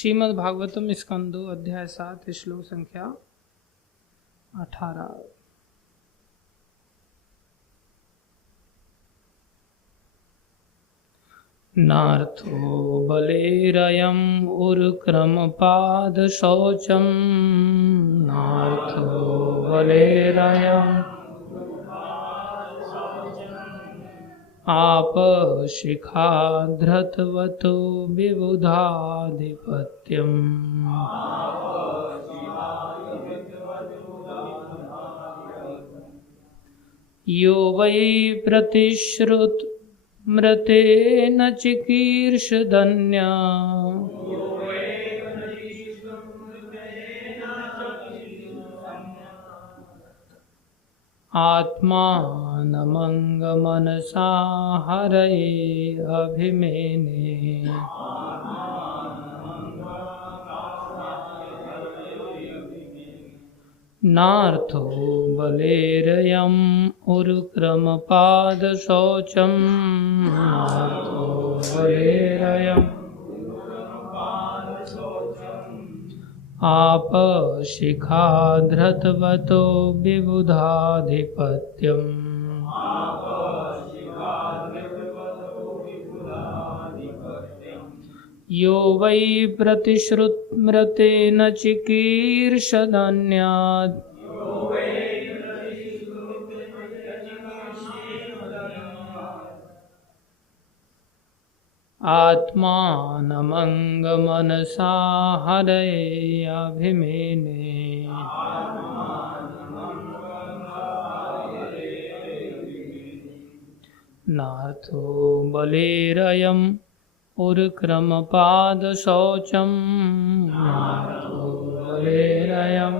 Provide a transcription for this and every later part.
श्रीमद् भागवतम स्कंदो अध्याय 7 श्लोक संख्या 18। नार्थो बलेरयम् उरुक्रमपादशौचम् नार्थो बलेरयम् आपशिखाधृतवतो विबुधाधिपत्यम् यो वै प्रतिश्रुतमृतेन चिकीर्षदन्या आत्मानमंगमनसा हरये अभिमेने नार्थो बलेरयम् उरुक्रमपादशौचम् नार्थो बलेरयम् आपशिखाधृतवतो विबुधाधिपत्यम् यो वै प्रतिश्रुतमृतेन चिकीर्षदन्यात् आत्मानमंगमनसा हरये अभिमेने नाथो बलेरयम् उरुक्रमपादशौचम् नाथो बलेरयम्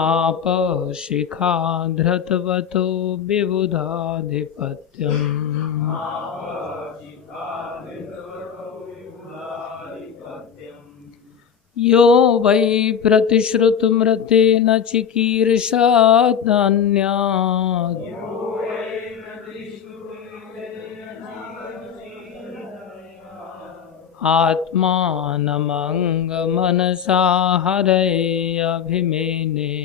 आपशिखाधृतवतो विबुधाधिपत्यम् यो वै प्रतिश्रुतमृतेन चिकीर्षदन्यात् आत्मानमंगमनसा हरये अभिमेने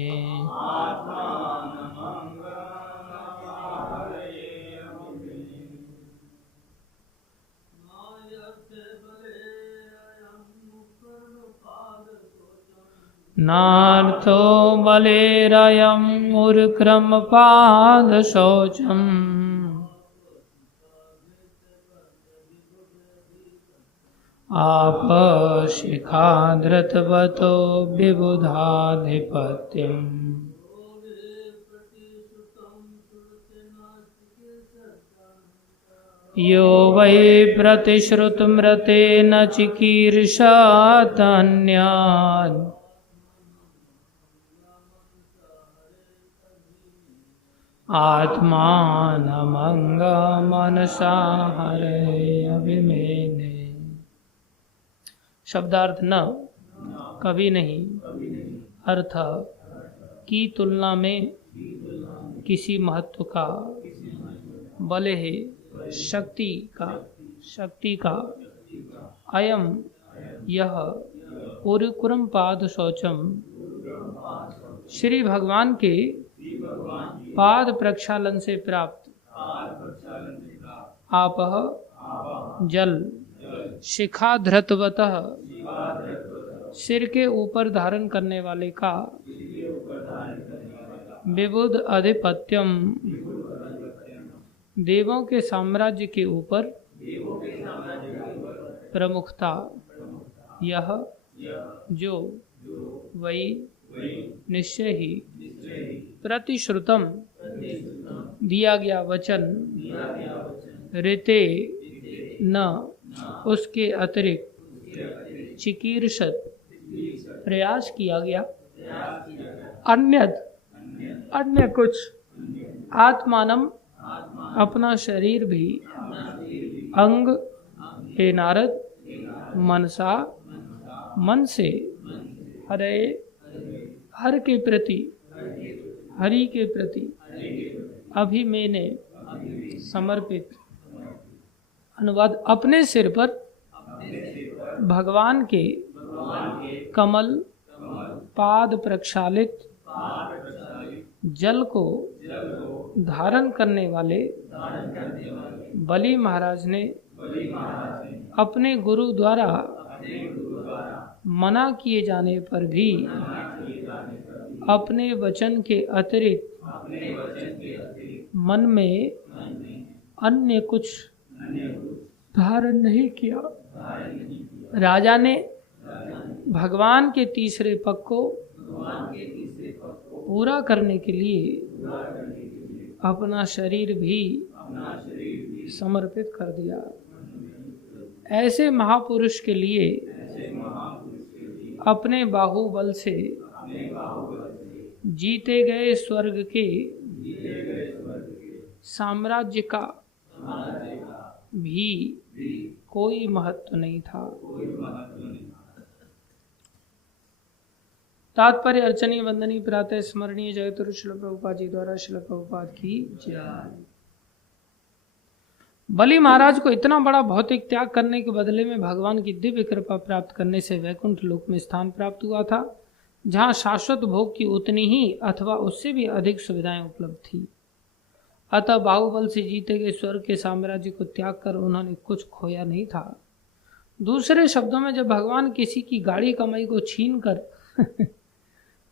नार्थो बलेरयम् उरुक्रमपादशौचम् आपशिखाधृतवतो विबुधाधिपत्यम् यो वै प्रतिश्रुतमृतेन चिकीर्षदन्यात् आत्मानमंगमनसा हरये अभिमेने। शब्दार्थ न कभी नहीं, अर्थ की तुलना में किसी महत्व का, बले है शक्ति का अयम यह उरुक्रम पाद शौचम श्री भगवान के पाद प्रक्षालन से प्राप्त आपः जल शिखाधृतवतः सिर के ऊपर धारण करने वाले का विबुध अधिपत्यम देवों के साम्राज्य के ऊपर प्रमुखता यह जो वही निश्चय ही प्रतिश्रुतम दिया गया वचन ऋते न उसके अतिरिक्त चिकीर्षद प्रयास किया गया अन्य कुछ आत्मानम अपना शरीर भी अंग हे नारद मनसा मन से हरे हर के प्रति हरि के प्रति अभिमेने समर्पित। अनुवाद अपने सिर पर भगवान के कमल पाद प्रक्षालित जल को धारण करने वाले बलि महाराज ने अपने गुरु द्वारा मना किए जाने पर भी अपने वचन के अतिरिक्त मन में अन्य कुछ धारण नहीं किया। राजा ने भगवान के तीसरे पग को पूरा करने के लिए अपना शरीर भी समर्पित कर दिया। ऐसे महापुरुष के लिए अपने बाहुबल से जीते गए स्वर्ग के साम्राज्य का भी कोई महत्व नहीं था। तात्पर्य अर्चनीय वंदनीय प्रातः स्मरणीय जगतगुरु श्रील प्रभुपाद जी द्वारा श्रील प्रभुपाद की जय। बलि महाराज को इतना बड़ा भौतिक त्याग करने के बदले में भगवान की दिव्य कृपा प्राप्त करने से वैकुंठ लोक में स्थान प्राप्त हुआ था, जहां शाश्वत भोग की उतनी ही अथवा उससे भी अधिक सुविधाएं उपलब्ध थी। अतः बाहुबल से जीते गए स्वर्ग के साम्राज्य को त्याग कर उन्होंने कुछ खोया नहीं था। दूसरे शब्दों में, जब भगवान किसी की गाड़ी कमाई को छीन कर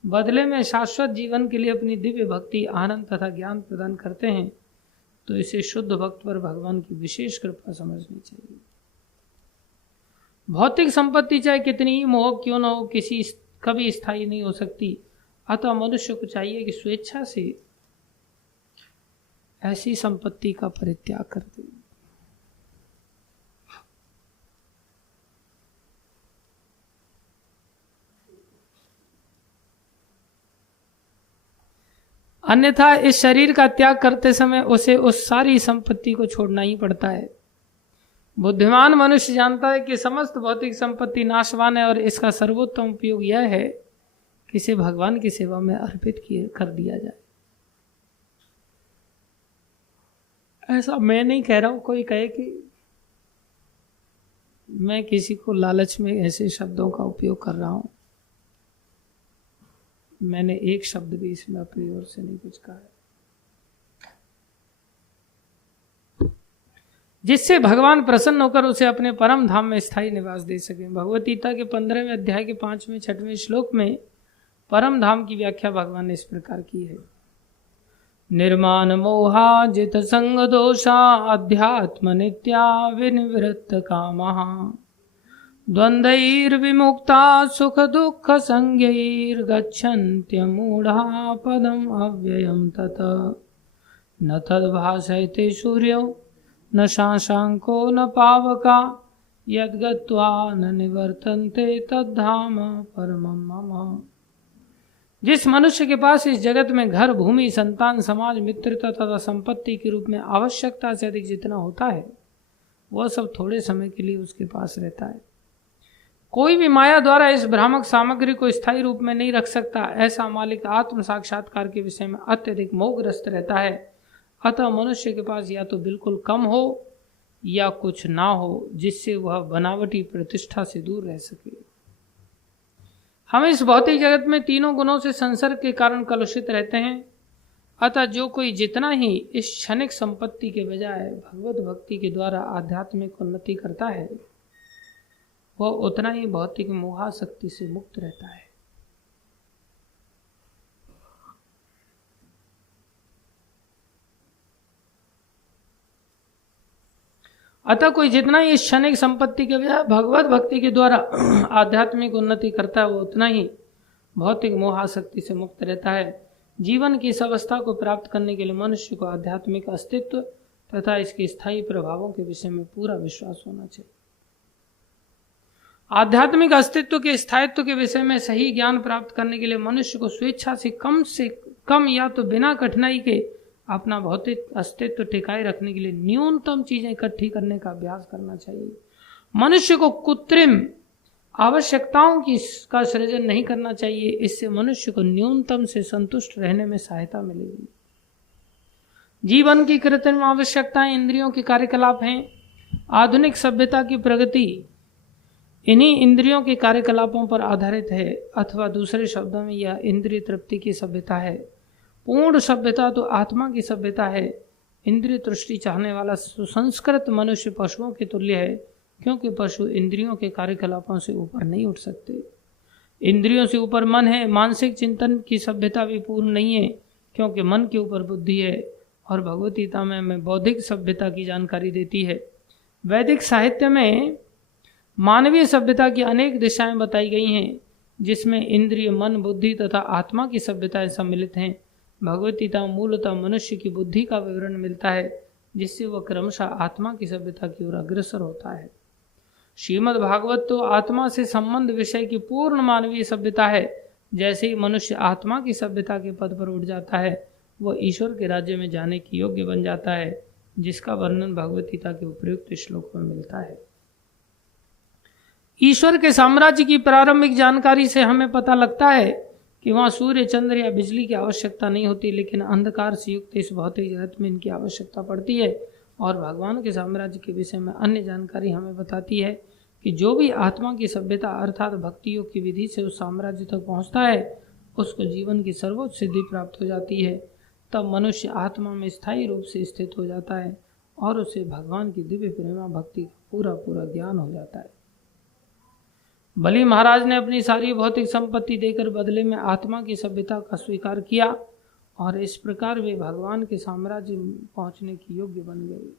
बदले में शाश्वत जीवन के लिए अपनी दिव्य भक्ति, आनंद तथा ज्ञान प्रदान करते हैं, तो इसे शुद्ध भक्त पर भगवान की विशेष कृपा समझनी चाहिए। भौतिक संपत्ति चाहे कितनी ही मोहक क्यों न हो, किसी कभी स्थायी नहीं हो सकती। अतः मनुष्य को चाहिए कि स्वेच्छा से ऐसी संपत्ति का परित्याग कर दे। अन्यथा इस शरीर का त्याग करते समय उसे उस सारी संपत्ति को छोड़ना ही पड़ता है। बुद्धिमान मनुष्य जानता है कि समस्त भौतिक संपत्ति नाशवान है और इसका सर्वोत्तम उपयोग यह है कि इसे भगवान की सेवा में अर्पित कर दिया जाए। ऐसा मैं नहीं कह रहा हूं, कोई कहे कि मैं किसी को लालच में ऐसे शब्दों का उपयोग कर रहा हूं, मैंने एक शब्द भी इसमें अपनी ओर से नहीं कुछ कहा है। जिससे भगवान प्रसन्न होकर उसे अपने परम धाम में स्थायी निवास दे सके। भगवत गीता के 15वें अध्याय के 5वें 6वें श्लोक में परम धाम की व्याख्या भगवान ने इस प्रकार की है। निर्माण मोहा जित संग दोषा अध्यात्म नित्या विनिवृत्त कामः द्वंद्वैर्विमुक्ता सुख दुःख संज्ञैर्गच्छन्त्यमूढ़ा पदम अव्ययम् तत न तद्भासयते सूर्यो न शाशांको न पावका यद्गत्वा न निवर्तन्ते तद्धाम परमम् मम। जिस मनुष्य के पास इस जगत में घर, भूमि, संतान, समाज, मित्रता तथा संपत्ति के रूप में आवश्यकता से अधिक जितना होता है, वह सब थोड़े समय के लिए उसके पास रहता है। कोई भी माया द्वारा इस भ्रामक सामग्री को स्थायी रूप में नहीं रख सकता। ऐसा मालिक आत्म साक्षात्कार के विषय में अत्यधिक मोहग्रस्त रहता है। अतः मनुष्य के पास या तो बिल्कुल कम हो या कुछ ना हो, जिससे वह बनावटी प्रतिष्ठा से दूर रह सके। हम इस भौतिक जगत में तीनों गुणों से संसर्ग के कारण कलुषित रहते हैं। अतः जो कोई जितना ही इस क्षणिक संपत्ति के बजाय भगवत भक्ति के द्वारा आध्यात्मिक उन्नति करता है, वह उतना ही भौतिक मोहासक्ति से मुक्त रहता है। अतः कोई जितना ही इस क्षणिक संपत्ति के बजाय भगवत भक्ति के द्वारा आध्यात्मिक उन्नति करता है, वो उतना ही भौतिक मोहासक्ति से मुक्त रहता है। जीवन की इस अवस्था को प्राप्त करने के लिए मनुष्य को आध्यात्मिक अस्तित्व तथा इसके स्थायी प्रभावों के विषय में पूरा विश्वास होना चाहिए। आध्यात्मिक अस्तित्व के स्थायित्व के विषय में सही ज्ञान प्राप्त करने के लिए मनुष्य को स्वेच्छा से कम या तो बिना कठिनाई के अपना भौतिक अस्तित्व टिकाए रखने के लिए न्यूनतम चीजें इकट्ठी करने का अभ्यास करना चाहिए। मनुष्य को कृत्रिम आवश्यकताओं का सृजन नहीं करना चाहिए। इससे मनुष्य को न्यूनतम से संतुष्ट रहने में सहायता मिलेगी। जीवन की कृत्रिम आवश्यकताएं इंद्रियों के कार्यकलाप हैं। आधुनिक सभ्यता की प्रगति इन्हीं इंद्रियों के कार्यकलापों पर आधारित है, अथवा दूसरे शब्दों में यह इंद्रिय तृप्ति की सभ्यता है। पूर्ण सभ्यता तो आत्मा की सभ्यता है। इंद्रिय तुष्टि चाहने वाला सुसंस्कृत मनुष्य पशुओं के तुल्य है, क्योंकि पशु इंद्रियों के कार्यकलापों से ऊपर नहीं उठ सकते। इंद्रियों से ऊपर मन है। मानसिक चिंतन की सभ्यता भी पूर्ण नहीं है, क्योंकि मन के ऊपर बुद्धि है। और भगवद गीता में हमें बौद्धिक सभ्यता की जानकारी देती है। वैदिक साहित्य में मानवीय सभ्यता की अनेक दिशाएं बताई गई हैं, जिसमें इंद्रिय, मन, बुद्धि तथा आत्मा की सभ्यताएं सम्मिलित हैं। भगवद गीता मूलतः मनुष्य की बुद्धि का विवरण मिलता है, जिससे वह क्रमशः आत्मा की सभ्यता की ओर अग्रसर होता है। श्रीमद् भागवत तो आत्मा से संबंध विषय की पूर्ण मानवीय सभ्यता है। जैसे ही मनुष्य आत्मा की सभ्यता के पद पर उठ जाता है, वह ईश्वर के राज्य में जाने की योग्य बन जाता है, जिसका वर्णन भगवद गीता के उपयुक्त श्लोक में मिलता है। ईश्वर के साम्राज्य की प्रारंभिक जानकारी से हमें पता लगता है कि वहाँ सूर्य, चंद्र या बिजली की आवश्यकता नहीं होती, लेकिन अंधकार से युक्त इस भौतिक जगत में इनकी आवश्यकता पड़ती है। और भगवान के साम्राज्य के विषय में अन्य जानकारी हमें बताती है कि जो भी आत्मा की सभ्यता अर्थात भक्ति योग की विधि से उस साम्राज्य तक पहुँचता है, उसको जीवन की सर्वोच्च सिद्धि प्राप्त हो जाती है। तब मनुष्य आत्मा में स्थायी रूप से स्थित हो जाता है और उसे भगवान की दिव्य प्रेमा भक्ति का पूरा पूरा ज्ञान हो जाता है। बलि महाराज ने अपनी सारी भौतिक संपत्ति देकर बदले में आत्मा की सभ्यता का स्वीकार किया, और इस प्रकार वे भगवान के साम्राज्य में पहुंचने की योग्य बन गए।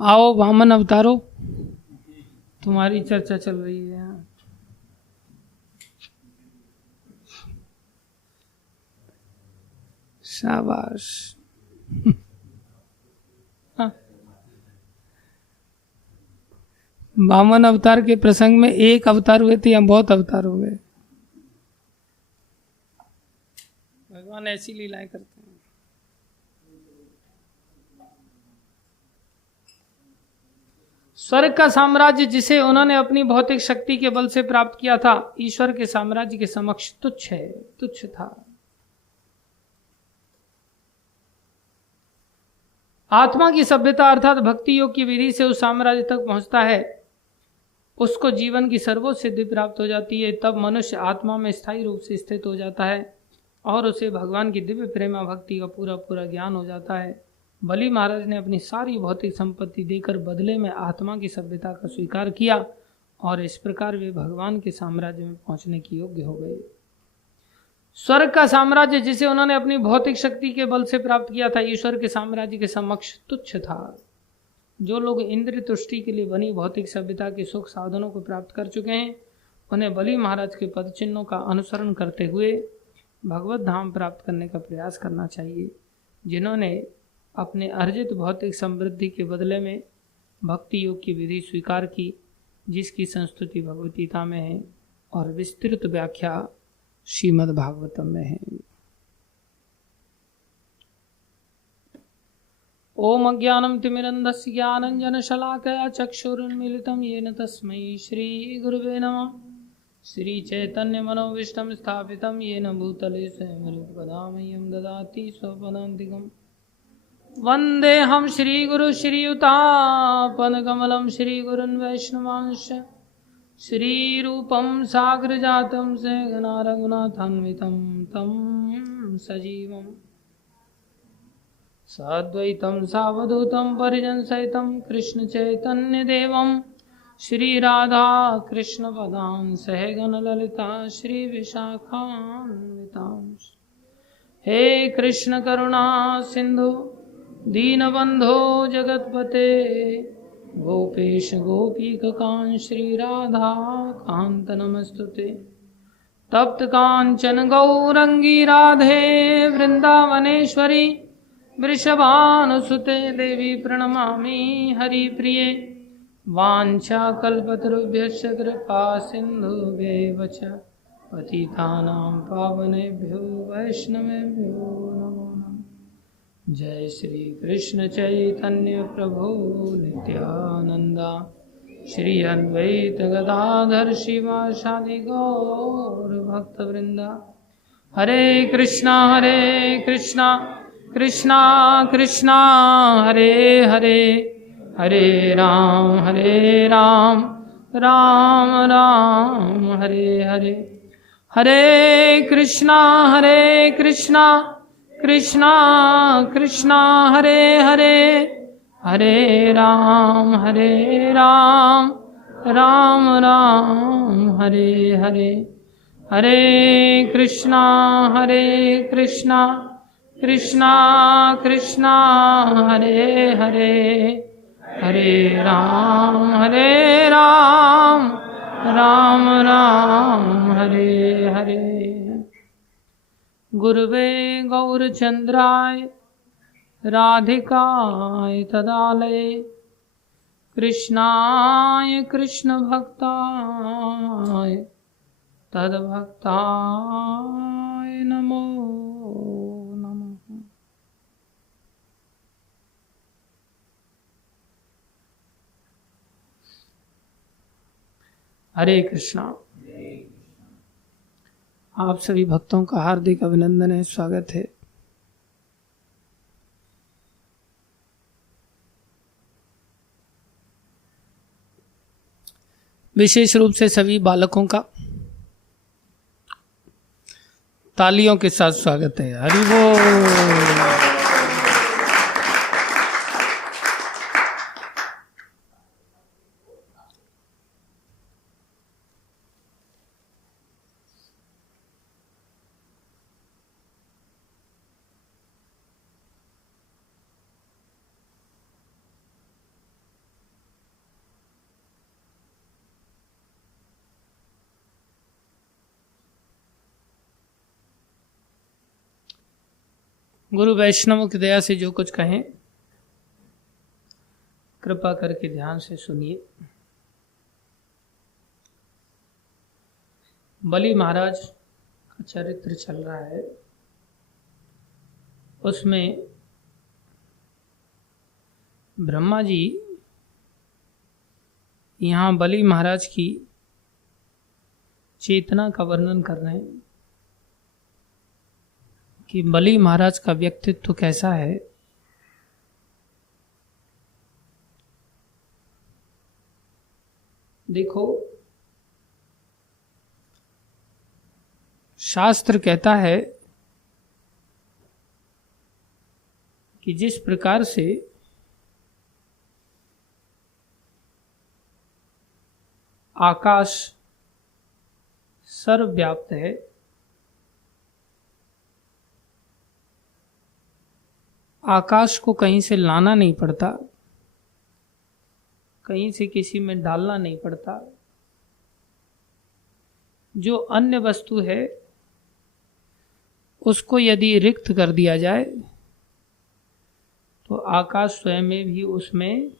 आओ वामन अवतारो, तुम्हारी चर्चा चल रही है। शाबाश। वामन अवतार के प्रसंग में एक अवतार हुए थे या बहुत अवतार हो गए? भगवान ऐसी लीलाएं करते हैं। स्वर्ग का साम्राज्य जिसे उन्होंने अपनी भौतिक शक्ति के बल से प्राप्त किया था, ईश्वर के साम्राज्य के समक्ष तुच्छ है, तुच्छ था। आत्मा की सभ्यता अर्थात भक्ति योग की विधि से उस साम्राज्य तक पहुंचता है, उसको जीवन की सर्वोच्च सिद्धि प्राप्त हो जाती है। तब मनुष्य आत्मा में स्थायी रूप से स्थित हो जाता है और उसे भगवान की दिव्य प्रेमा भक्ति का पूरा पूरा ज्ञान हो जाता है। बलि महाराज ने अपनी सारी भौतिक संपत्ति देकर बदले में आत्मा की सभ्यता का स्वीकार किया, और इस प्रकार वे भगवान के साम्राज्य में पहुंचने की योग्य हो गए। स्वर्ग का साम्राज्य जिसे उन्होंने अपनी भौतिक शक्ति के बल से प्राप्त किया था, ईश्वर के साम्राज्य के समक्ष तुच्छ था। जो लोग इंद्रिय तुष्टि के लिए बनी भौतिक सभ्यता के सुख साधनों को प्राप्त कर चुके हैं, उन्हें बलि महाराज के पद चिन्हों का अनुसरण करते हुए भगवत धाम प्राप्त करने का प्रयास करना चाहिए। जिन्होंने अपने अर्जित भौतिक समृद्धि के बदले में भक्ति योग की विधि स्वीकार की, जिसकी संस्तुति भगवद गीता में है और विस्तृत व्याख्या श्रीमद् भागवतम में है। ओम अज्ञानं तिमिरन्धस्य ज्ञानञ्जनशलाकया चक्षुरुन्मीलितं येन तस्मै श्रीगुरुवे नमः। श्रीचैतन्यमनोभीष्टं स्थापितं येन भूतले स्वयं रूपकदा मह्यं ददाति स्वपदान्तिकम्। वन्देऽहं श्रीगुरु श्रीयुतापदकमलं श्रीगुरुन् वैष्णवांश्च श्रीरूपं साग्रजातं सहगना रघुनाथान्वितं तं सजीवं साद्वैतं सावधूतं परिजनसहितं कृष्णचैतन्यदेवं श्रीराधा कृष्णपदां सहगणललिता श्रीविशाखान्वितांश्च। हे कृष्ण करुणा सिंधु दीनबंधो जगतपते गोपेश गोपीकांत श्री राधा कांत नमस्तुते। तप्त कांचन गौरंगी राधे वृंदावनेश्वरी वृषभानुसुते देवी प्रणमामि हरिप्रिये। वाञ्छाकल्पतरुभ्यश्च कृपा सिन्धुभ्यैव च पतितानां पावनेभ्यो वैष्णवेभ्यो नमो नमः। जय श्री कृष्ण चैतन्य प्रभु नित्यानंदा श्री अद्वैत गदाधर शिवासादि गौर भक्त वृंदा। हरे कृष्णा कृष्णा कृष्णा हरे हरे, हरे राम राम राम हरे हरे। हरे कृष्णा कृष्णा कृष्णा हरे हरे, हरे राम राम राम हरे हरे। हरे कृष्णा कृष्णा कृष्णा हरे हरे, हरे राम राम राम हरे हरे। गुरुवे गौरचंद्राय राधिकाय तदालये, कृष्णाय कृष्ण भक्ताय तद्भक्ताय नमो नमः। हरे कृष्णा। आप सभी भक्तों का हार्दिक अभिनंदन है, स्वागत है। विशेष रूप से सभी बालकों का तालियों के साथ स्वागत है। हरि बोल। गुरु वैष्णवों की दया से जो कुछ कहें कृपा करके ध्यान से सुनिए। बलि महाराज का चरित्र चल रहा है, उसमें ब्रह्मा जी यहाँ बलि महाराज की चेतना का वर्णन कर रहे हैं कि बलि महाराज का व्यक्तित्व कैसा है। देखो, शास्त्र कहता है कि जिस प्रकार से आकाश सर्वव्याप्त है, आकाश को कहीं से लाना नहीं पड़ता, कहीं से किसी में डालना नहीं पड़ता। जो अन्य वस्तु है उसको यदि रिक्त कर दिया जाए तो आकाश स्वयं में भी उसमें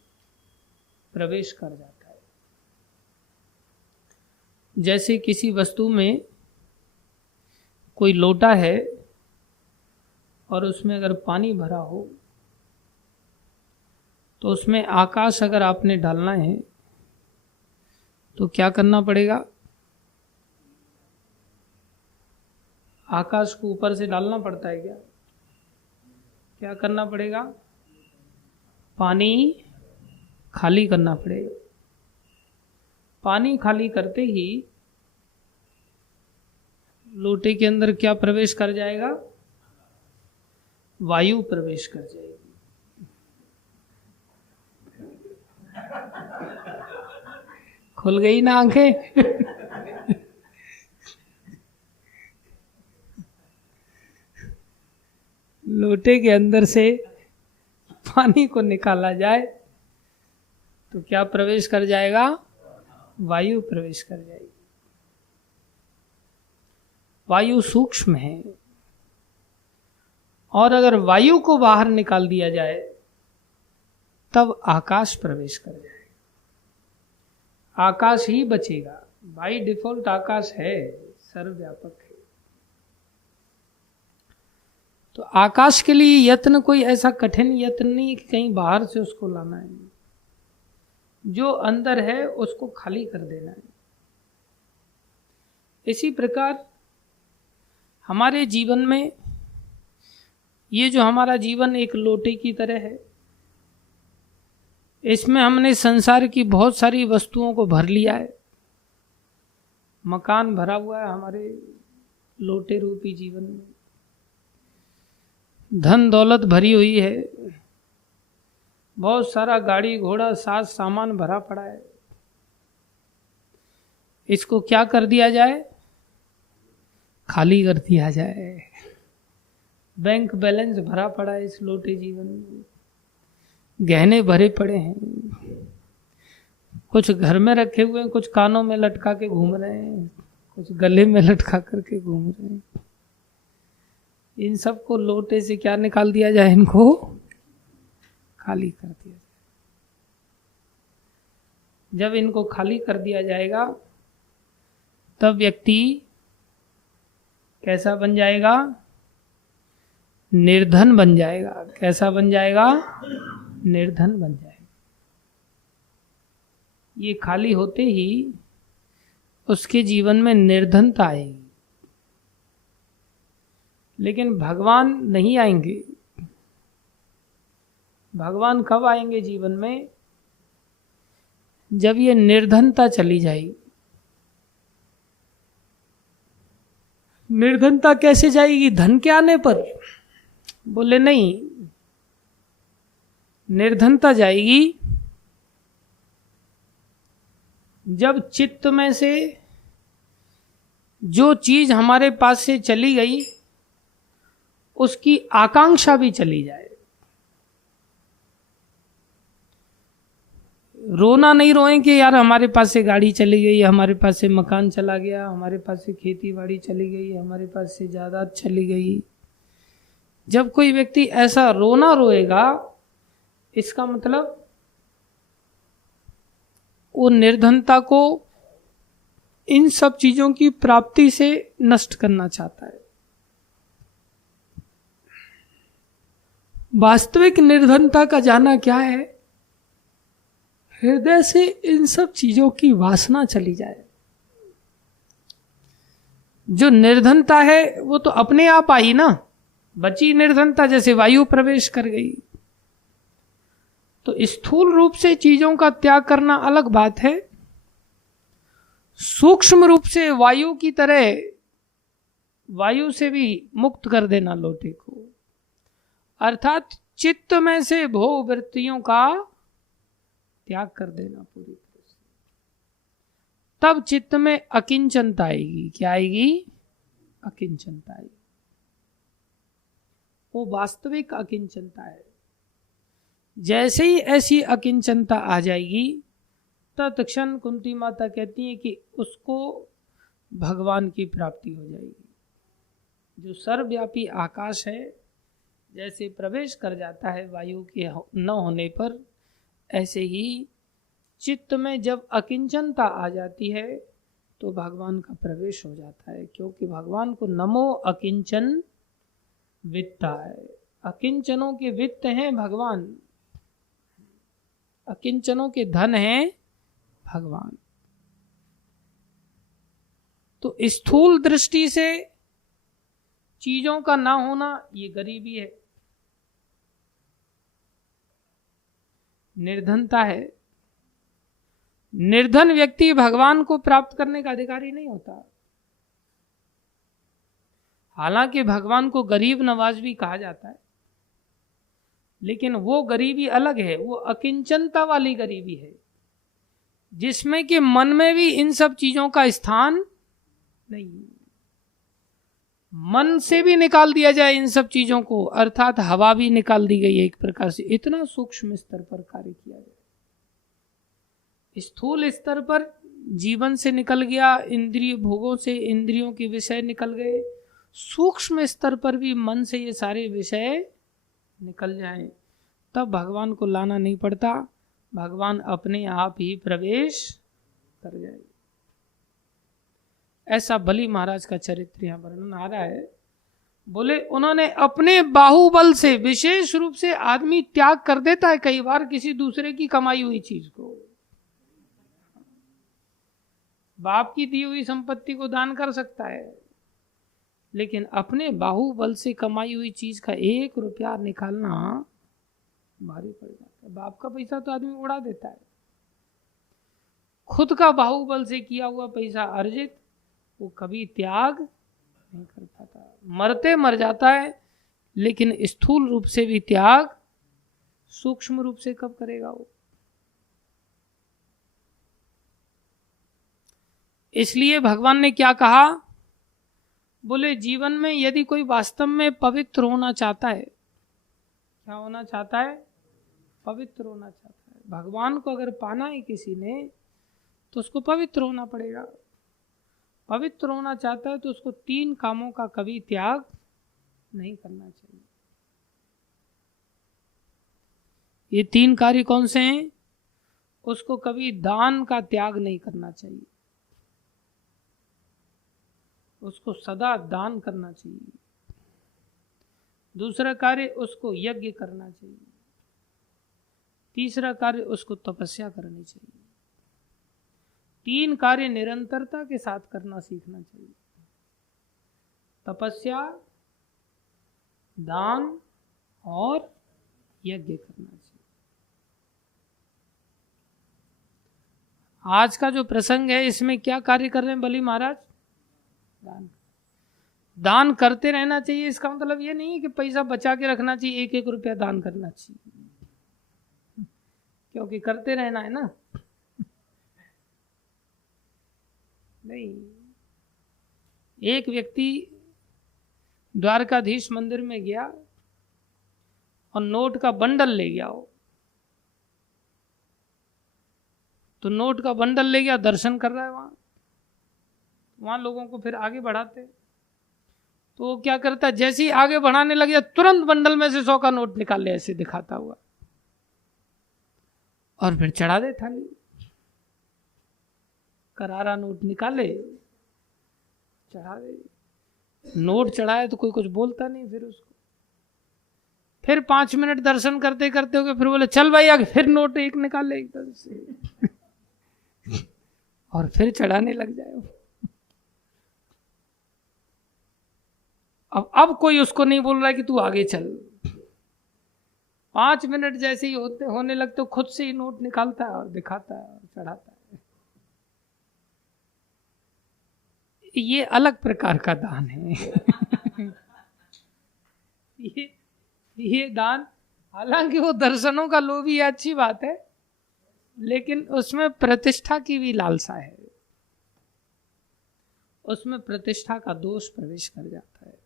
प्रवेश कर जाता है। जैसे किसी वस्तु में कोई लोटा है और उसमें अगर पानी भरा हो तो उसमें आकाश अगर आपने डालना है तो क्या करना पड़ेगा? आकाश को ऊपर से डालना पड़ता है क्या? क्या करना पड़ेगा? पानी खाली करना पड़ेगा। पानी खाली करते ही लोटे के अंदर क्या प्रवेश कर जाएगा? वायु प्रवेश कर जाएगी। खुल गई ना आंखें? लोटे के अंदर से पानी को निकाला जाए तो क्या प्रवेश कर जाएगा? वायु प्रवेश कर जाएगी। वायु सूक्ष्म है, और अगर वायु को बाहर निकाल दिया जाए तब आकाश प्रवेश कर जाएगा। आकाश ही बचेगा। बाय डिफॉल्ट आकाश है, सर्वव्यापक है। तो आकाश के लिए यत्न कोई ऐसा कठिन यत्न नहीं कि कहीं बाहर से उसको लाना है। जो अंदर है उसको खाली कर देना है। इसी प्रकार हमारे जीवन में ये जो हमारा जीवन एक लोटे की तरह है, इसमें हमने संसार की बहुत सारी वस्तुओं को भर लिया है। मकान भरा हुआ है हमारे लोटे रूपी जीवन में, धन दौलत भरी हुई है, बहुत सारा गाड़ी घोड़ा साज सामान भरा पड़ा है। इसको क्या कर दिया जाए? खाली कर दिया जाए। बैंक बैलेंस भरा पड़ा है इस लोटे जीवन में, गहने भरे पड़े हैं, कुछ घर में रखे हुए हैं, कुछ कानों में लटका के घूम रहे हैं, कुछ गले में लटका करके घूम रहे हैं। इन सब को लोटे से क्या निकाल दिया जाए? इनको खाली कर दिया जाए। जब इनको खाली कर दिया जाएगा तब व्यक्ति कैसा बन जाएगा? निर्धन बन जाएगा। कैसा बन जाएगा? निर्धन बन जाएगा। ये खाली होते ही उसके जीवन में निर्धनता आएगी। लेकिन भगवान नहीं आएंगे। भगवान कब आएंगे जीवन में? जब ये निर्धनता चली जाएगी। निर्धनता कैसे जाएगी? धन के आने पर? बोले नहीं, निर्धनता जाएगी जब चित्त में से जो चीज हमारे पास से चली गई उसकी आकांक्षा भी चली जाए। रोना नहीं रोएं कि यार हमारे पास से गाड़ी चली गई, हमारे पास से मकान चला गया, हमारे पास से खेती बाड़ी चली गई, हमारे पास से जायदाद चली गई। जब कोई व्यक्ति ऐसा रोना रोएगा, इसका मतलब वो निर्धनता को इन सब चीजों की प्राप्ति से नष्ट करना चाहता है। वास्तविक निर्धनता का जाना क्या है? हृदय से इन सब चीजों की वासना चली जाए। जो निर्धनता है वो तो अपने आप आई ना, बची निर्धनता जैसे वायु प्रवेश कर गई। तो स्थूल रूप से चीजों का त्याग करना अलग बात है, सूक्ष्म रूप से वायु की तरह वायु से भी मुक्त कर देना लोटे को, अर्थात चित्त में से भोग वृत्तियों का त्याग कर देना पूरी तरह से। तब चित्त में अकिंचनता आएगी। क्या आएगी? अकिंचनता आएगी। वो वास्तविक अकिंचनता है। जैसे ही ऐसी अकिंचनता आ जाएगी तत्क्षण कुंती माता कहती है कि उसको भगवान की प्राप्ति हो जाएगी। जो सर्वव्यापी आकाश है जैसे प्रवेश कर जाता है वायु के न होने पर, ऐसे ही चित्त में जब अकिंचनता आ जाती है तो भगवान का प्रवेश हो जाता है। क्योंकि भगवान को नमो अकिंचन वित्ता है। अकिंचनों के वित्त हैं भगवान, अकिंचनों के धन हैं भगवान। तो स्थूल दृष्टि से चीजों का ना होना ये गरीबी है, निर्धनता है। निर्धन व्यक्ति भगवान को प्राप्त करने का अधिकारी नहीं होता। हालांकि भगवान को गरीब नवाज भी कहा जाता है, लेकिन वो गरीबी अलग है। वो अकिंचनता वाली गरीबी है जिसमें कि मन में भी इन सब चीजों का स्थान नहीं, मन से भी निकाल दिया जाए इन सब चीजों को, अर्थात हवा भी निकाल दी गई है एक प्रकार से। इतना सूक्ष्म स्तर पर कार्य किया गया। स्थूल स्तर पर जीवन से निकल गया, इंद्रिय भोगों से इंद्रियों के विषय निकल गए, सूक्ष्म स्तर पर भी मन से ये सारे विषय निकल जाएं, तब भगवान को लाना नहीं पड़ता, भगवान अपने आप ही प्रवेश कर जाए। ऐसा बलि महाराज का चरित्र यहाँ वर्णन आ रहा है। बोले उन्होंने अपने बाहुबल से, विशेष रूप से आदमी त्याग कर देता है कई बार किसी दूसरे की कमाई हुई चीज को, बाप की दी हुई संपत्ति को दान कर सकता है, लेकिन अपने बाहुबल से कमाई हुई चीज का 1 रुपया निकालना भारी पड़ जाता है। बाप का पैसा तो आदमी उड़ा देता है, खुद का बाहुबल से किया हुआ पैसा अर्जित वो कभी त्याग नहीं कर पाता। मरते मर जाता है, लेकिन स्थूल रूप से भी त्याग सूक्ष्म रूप से कब करेगा वो। इसलिए भगवान ने क्या कहा, बोले जीवन में यदि कोई वास्तव में पवित्र होना चाहता है, क्या होना चाहता है, पवित्र होना चाहता है, भगवान को अगर पाना है किसी ने तो उसको पवित्र होना पड़ेगा। पवित्र होना चाहता है तो उसको 3 कामों का कभी त्याग नहीं करना चाहिए। ये 3 कार्य कौन से हैं? उसको कभी दान का त्याग नहीं करना चाहिए, उसको सदा दान करना चाहिए। दूसरा कार्य उसको यज्ञ करना चाहिए। तीसरा कार्य उसको तपस्या करनी चाहिए। 3 कार्य निरंतरता के साथ करना सीखना चाहिए। तपस्या, दान और यज्ञ करना चाहिए। आज का जो प्रसंग है इसमें क्या कार्य कर रहे हैं बलि महाराज? दान करते रहना चाहिए। इसका मतलब ये नहीं है कि पैसा बचा के रखना चाहिए, 1-1 रुपया दान करना चाहिए, क्योंकि करते रहना है ना। नहीं, एक व्यक्ति द्वारकाधीश मंदिर में गया और नोट का बंडल ले गया हो, तो नोट का बंडल ले गया, दर्शन कर रहा है वहां लोगों को फिर आगे बढ़ाते, तो वो क्या करता है, जैसे ही आगे बढ़ाने लग गया तुरंत बंडल में से 100 का नोट निकाल ले ऐसे दिखाता हुआ, और फिर चढ़ा दे थाली। करारा नोट निकाले, चढ़ा दे। नोट चढ़ाए तो कोई कुछ बोलता नहीं, फिर उसको फिर 5 मिनट दर्शन करते करते हो गए, फिर बोले चल भाई आगे, फिर नोट 1 निकाल ले एकदम से और फिर चढ़ाने लग जाए। अब कोई उसको नहीं बोल रहा है कि तू आगे चल। 5 मिनट जैसे ही होने लगते खुद से ही नोट निकालता है और दिखाता है और चढ़ाता है। ये अलग प्रकार का दान है। ये दान, हालांकि वो दर्शनों का लोभी है, अच्छी बात है, लेकिन उसमें प्रतिष्ठा की भी लालसा है, उसमें प्रतिष्ठा का दोष प्रवेश कर जाता है।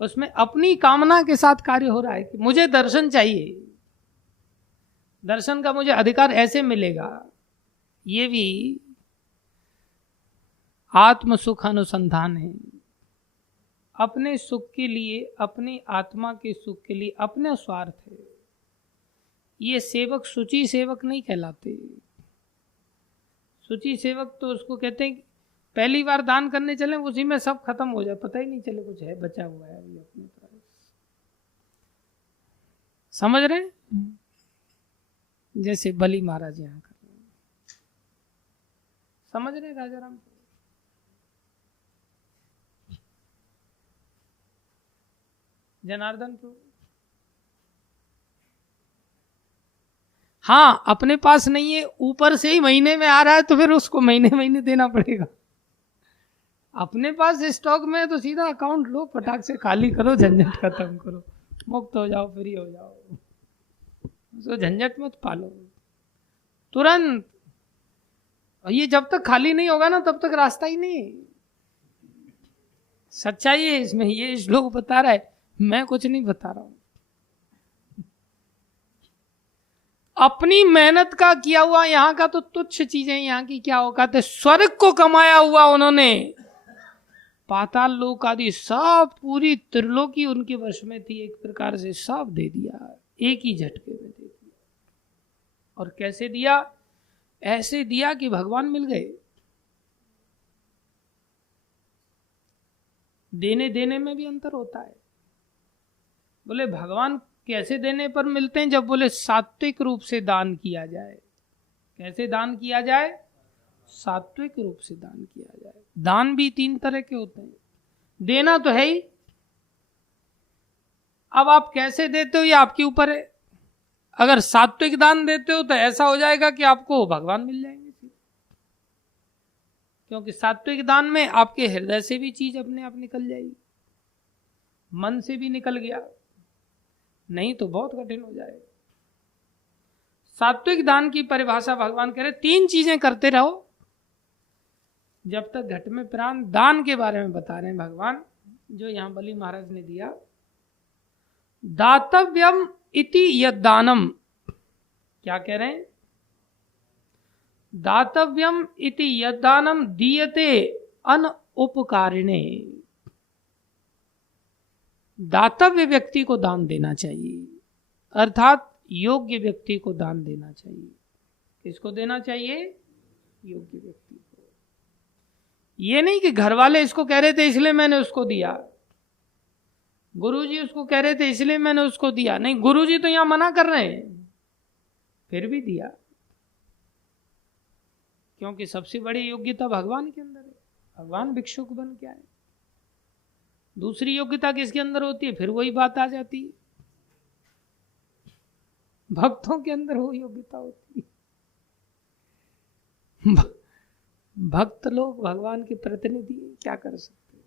उसमें अपनी कामना के साथ कार्य हो रहा है कि मुझे दर्शन चाहिए, दर्शन का मुझे अधिकार ऐसे मिलेगा। ये भी आत्म सुख अनुसंधान है। अपने सुख के लिए, अपनी आत्मा के सुख के लिए अपने स्वार्थ है। ये सेवक शुचि सेवक नहीं कहलाते। शुचि सेवक तो उसको कहते हैं कि पहली बार दान करने चले उसी में सब खत्म हो जाए, पता ही नहीं चले कुछ है बचा हुआ है अभी अपने पास। समझ रहे हैं? जैसे बलि महाराज यहाँ कर रहे हैं, समझ रहे राजा राम? जनार्दन प्रभु, हाँ अपने पास नहीं है, ऊपर से ही महीने में आ रहा है तो फिर उसको महीने महीने देना पड़ेगा। अपने पास स्टॉक में है तो सीधा अकाउंट लो, फटाक से खाली करो, झंझट खत्म करो, मुक्त हो जाओ, फ्री हो जाओ, उसको झंझट मत पालो तुरंत। और ये जब तक खाली नहीं होगा ना तब तक रास्ता ही नहीं। सच्चाई है इसमें, ये श्लोक बता रहा है, मैं कुछ नहीं बता रहा हूं। अपनी मेहनत का किया हुआ यहाँ का तो तुच्छ चीजें, यहाँ की क्या औकात है। स्वर्ग को कमाया हुआ उन्होंने, पाताल लोक आदि सब, पूरी त्रिलोकी उनके वश में थी, एक प्रकार से सब दे दिया, एक ही झटके में दे दिया। और कैसे दिया? ऐसे दिया कि भगवान मिल गए। देने देने में भी अंतर होता है। बोले भगवान कैसे देने पर मिलते हैं? जब बोले सात्विक रूप से दान किया जाए, कैसे दान किया जाए? सात्विक रूप से दान किया जाए। दान भी 3 तरह के होते हैं, देना तो है ही, अब आप कैसे देते हो ये आपके ऊपर है। अगर सात्विक दान देते हो तो ऐसा हो जाएगा कि आपको भगवान मिल जाएंगे, क्योंकि सात्विक दान में आपके हृदय से भी चीज अपने आप निकल जाएगी, मन से भी निकल गया, नहीं तो बहुत कठिन हो जाएगा। सात्विक दान की परिभाषा भगवान कह रहे 3 चीजें करते रहो जब तक घट में प्राण। दान के बारे में बता रहे हैं भगवान, जो यहां बलि महाराज ने दिया। दातव्यम इति यद्दानम, क्या कह रहे हैं? दातव्यम इति यद्दानम दीयते अनुपकारिणे। दातव्य व्यक्ति को दान देना चाहिए, अर्थात योग्य व्यक्ति को दान देना चाहिए। किसको देना चाहिए? योग्य व्यक्ति को। ये नहीं कि घर वाले इसको कह रहे थे इसलिए मैंने उसको दिया, गुरुजी उसको कह रहे थे इसलिए मैंने उसको दिया। नहीं, गुरुजी तो यहां मना कर रहे हैं, फिर भी दिया, क्योंकि सबसे बड़ी योग्यता भगवान के अंदर है। भगवान भिक्षुक बन के आए, दूसरी योग्यता किसके अंदर होती है? फिर वही बात आ जाती है, भक्तों के अंदर वो योग्यता होती है। भक्त लोग भगवान के प्रतिनिधि हैं, क्या कर सकते हैं।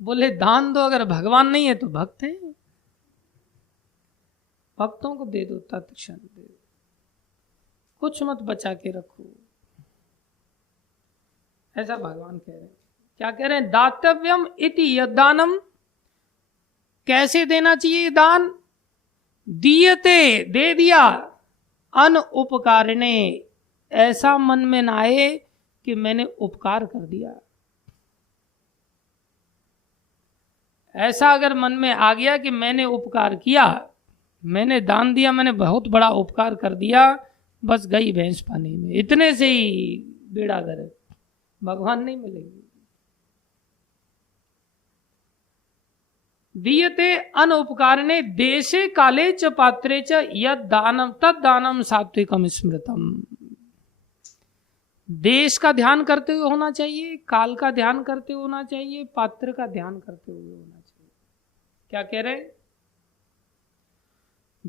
बोले दान दो, अगर भगवान नहीं है तो भक्त हैं, भक्तों को दे दो, तत्क्षण दे दो, कुछ मत बचा के रखो, ऐसा भगवान कह रहे हैं। क्या कह रहे हैं? दातव्यम इति यद्दानम, कैसे देना चाहिए दान? दीयते, दे दिया, अनुपकारिणे, ऐसा मन में ना आए कि मैंने उपकार कर दिया। ऐसा अगर मन में आ गया कि मैंने उपकार किया, मैंने दान दिया, मैंने बहुत बड़ा उपकार कर दिया, बस गई भैंस पानी में, इतने से ही बेड़ा गर्क, भगवान नहीं मिलेंगे। दीयते अनुपकारिणे देशे काले च पात्रे च यद दानम तद दानम सात्विकम स्मृतम। देश का ध्यान करते हुए होना चाहिए, काल का ध्यान करते हुए होना चाहिए, पात्र का ध्यान करते हुए होना चाहिए। क्या कह रहे?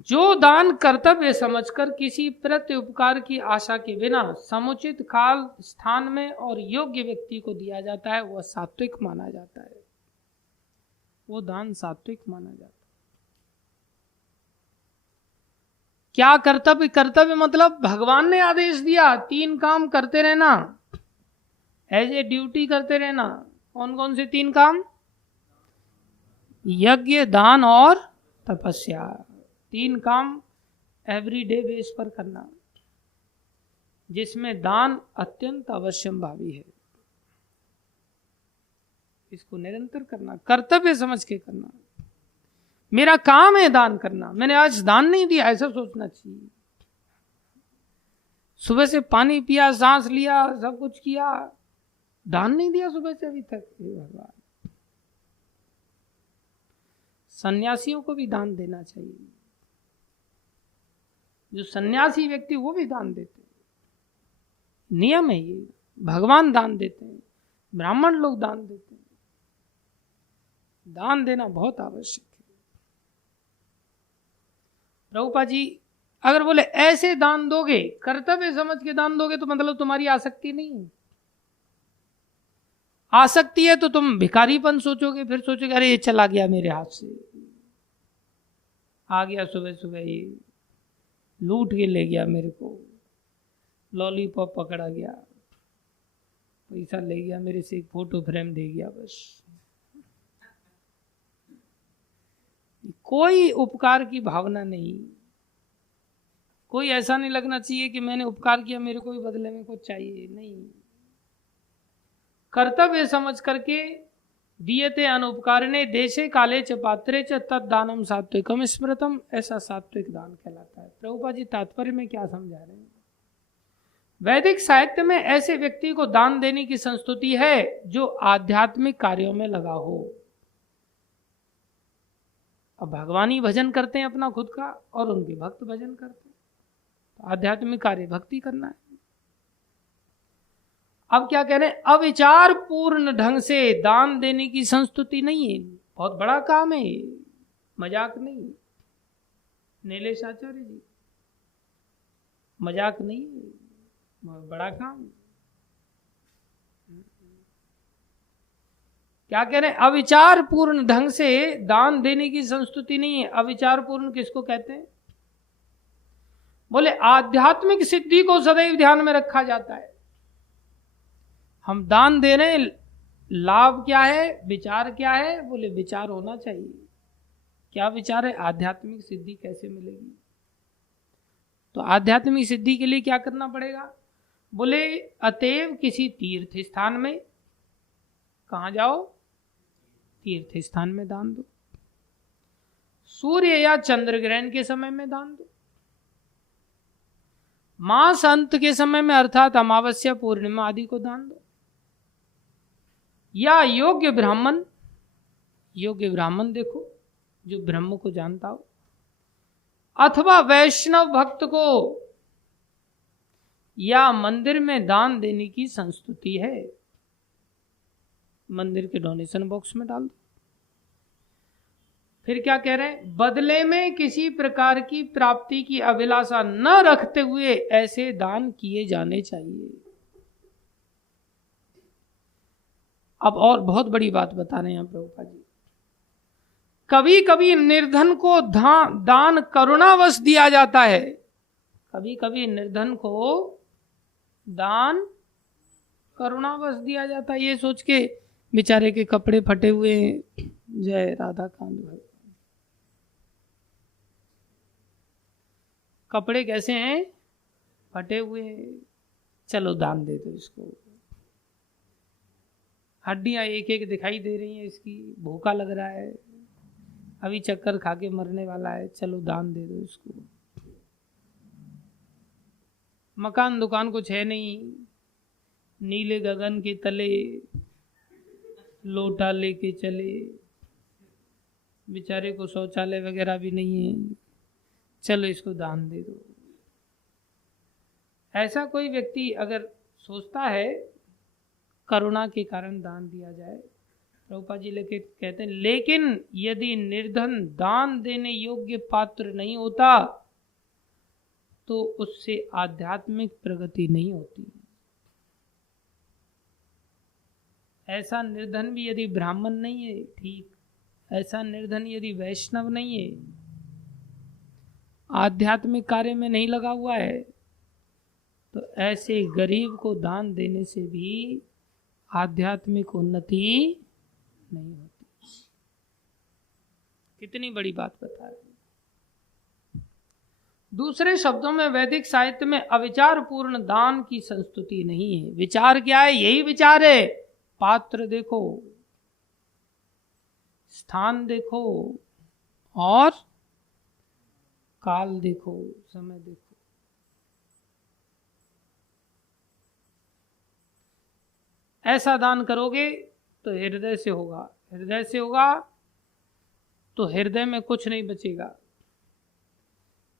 जो दान कर्तव्य समझकर किसी प्रत्युपकार की आशा के बिना समुचित काल स्थान में और योग्य व्यक्ति को दिया जाता है, वह सात्विक माना जाता है, वो दान सात्विक माना जाता है। क्या कर्तव्य? कर्तव्य मतलब भगवान ने आदेश दिया 3 काम करते रहना, एज ए ड्यूटी करते रहना। कौन कौन से 3 काम? यज्ञ, दान और तपस्या। 3 काम एवरीडे बेस पर करना, जिसमें दान अत्यंत अवश्यम भावी है। इसको निरंतर करना, कर्तव्य समझ के करना। मेरा काम है दान करना, मैंने आज दान नहीं दिया, ऐसा सोचना चाहिए। सुबह से पानी पिया, सांस लिया, सब कुछ किया, दान नहीं दिया सुबह से अभी तक। भगवान, सन्यासियों को भी दान देना चाहिए। जो सन्यासी व्यक्ति वो भी दान देते हैं, नियम है ये। भगवान दान देते हैं, ब्राह्मण लोग दान देते हैं। दान देना बहुत आवश्यक है। प्रभुपाद जी अगर बोले ऐसे दान दोगे, कर्तव्य समझ के दान दोगे, तो मतलब तुम्हारी आसक्ति नहीं है। आसक्ति है तो तुम भिखारीपन सोचोगे, फिर सोचोगे अरे ये चला गया मेरे हाथ से, आ गया सुबह सुबह ये लूट के ले गया मेरे को, लॉलीपॉप पकड़ा गया, पैसा ले गया मेरे से, एक फोटो फ्रेम दे गया, बस। कोई उपकार की भावना नहीं, कोई ऐसा नहीं लगना चाहिए कि मैंने उपकार किया, मेरे को भी बदले में कुछ चाहिए, नहीं। कर्तव्य समझ करके दीयते अनुपकारिणे देशे काले च पात्रे च तद दानम सात्विकम स्मृतम, ऐसा सात्विक दान कहलाता है। प्रभुपाद जी तात्पर्य में क्या समझा रहे हैं? वैदिक साहित्य में ऐसे व्यक्ति को दान देने की संस्तुति है जो आध्यात्मिक कार्यों में लगा हो। अब भगवान ही भजन करते हैं अपना खुद का, और उनके भक्त भजन करते हैं। तो आध्यात्मिक कार्य भक्ति करना है। अब क्या कह रहे हैं, अविचार पूर्ण ढंग से दान देने की संस्तुति नहीं है। बहुत बड़ा काम है, मजाक नहीं। नीलेश आचार्य जी, मजाक नहीं, बहुत बड़ा काम। क्या कह रहे हैं, अविचार पूर्ण ढंग से दान देने की संस्तुति नहीं है। अविचार पूर्ण किसको कहते हैं? बोले आध्यात्मिक सिद्धि को सदैव ध्यान में रखा जाता है। हम दान दे रहे हैं, लाभ क्या है, विचार क्या है? बोले विचार होना चाहिए। क्या विचार है? आध्यात्मिक सिद्धि कैसे मिलेगी। तो आध्यात्मिक सिद्धि के लिए क्या करना पड़ेगा? बोले अतएव किसी तीर्थ स्थान में, कहां जाओ? तीर्थ स्थान में दान दो। सूर्य या चंद्र ग्रहण के समय में दान दो। मास अंत के समय में अर्थात अमावस्या पूर्णिमा आदि को दान दो। या योग्य ब्राह्मण, योग्य ब्राह्मण देखो जो ब्रह्म को जानता हो, अथवा वैष्णव भक्त को या मंदिर में दान देने की संस्तुति है। मंदिर के डोनेशन बॉक्स में डाल दो। फिर क्या कह रहे हैं, बदले में किसी प्रकार की प्राप्ति की अभिलाषा न रखते हुए ऐसे दान किए जाने चाहिए। अब और बहुत बड़ी बात बता रहे हैं प्रभुपाद जी। कभी कभी निर्धन को दान करुणावश दिया जाता है। कभी कभी निर्धन को दान करुणावश दिया जाता है, ये सोच के बेचारे के कपड़े फटे हुए हैं। जय राधा कांत भाई, कपड़े कैसे हैं? फटे हुए हैं, चलो दान दे दो इसको। हड्डियां एक एक दिखाई दे रही हैं इसकी, भूखा लग रहा है, अभी चक्कर खा के मरने वाला है, चलो दान दे दो इसको। मकान दुकान कुछ है नहीं, नीले गगन के तले लोटा लेके चले, बेचारे को शौचालय वगैरह भी नहीं है, चलो इसको दान दे दो। ऐसा कोई व्यक्ति अगर सोचता है करुणा के कारण दान दिया जाए, प्रभुपाद जी लेके कहते हैं, लेकिन यदि निर्धन दान देने योग्य पात्र नहीं होता तो उससे आध्यात्मिक प्रगति नहीं होती। ऐसा निर्धन भी यदि ब्राह्मण नहीं है, ठीक, ऐसा निर्धन यदि वैष्णव नहीं है, आध्यात्मिक कार्य में नहीं लगा हुआ है, तो ऐसे गरीब को दान देने से भी आध्यात्मिक उन्नति नहीं होती। कितनी बड़ी बात बता रहे। दूसरे शब्दों में वैदिक साहित्य में अविचार पूर्ण दान की संस्तुति नहीं है। विचार क्या है? यही विचार है, पात्र देखो, स्थान देखो और काल देखो, समय देखो। ऐसा दान करोगे तो हृदय से होगा, हृदय से होगा तो हृदय में कुछ नहीं बचेगा।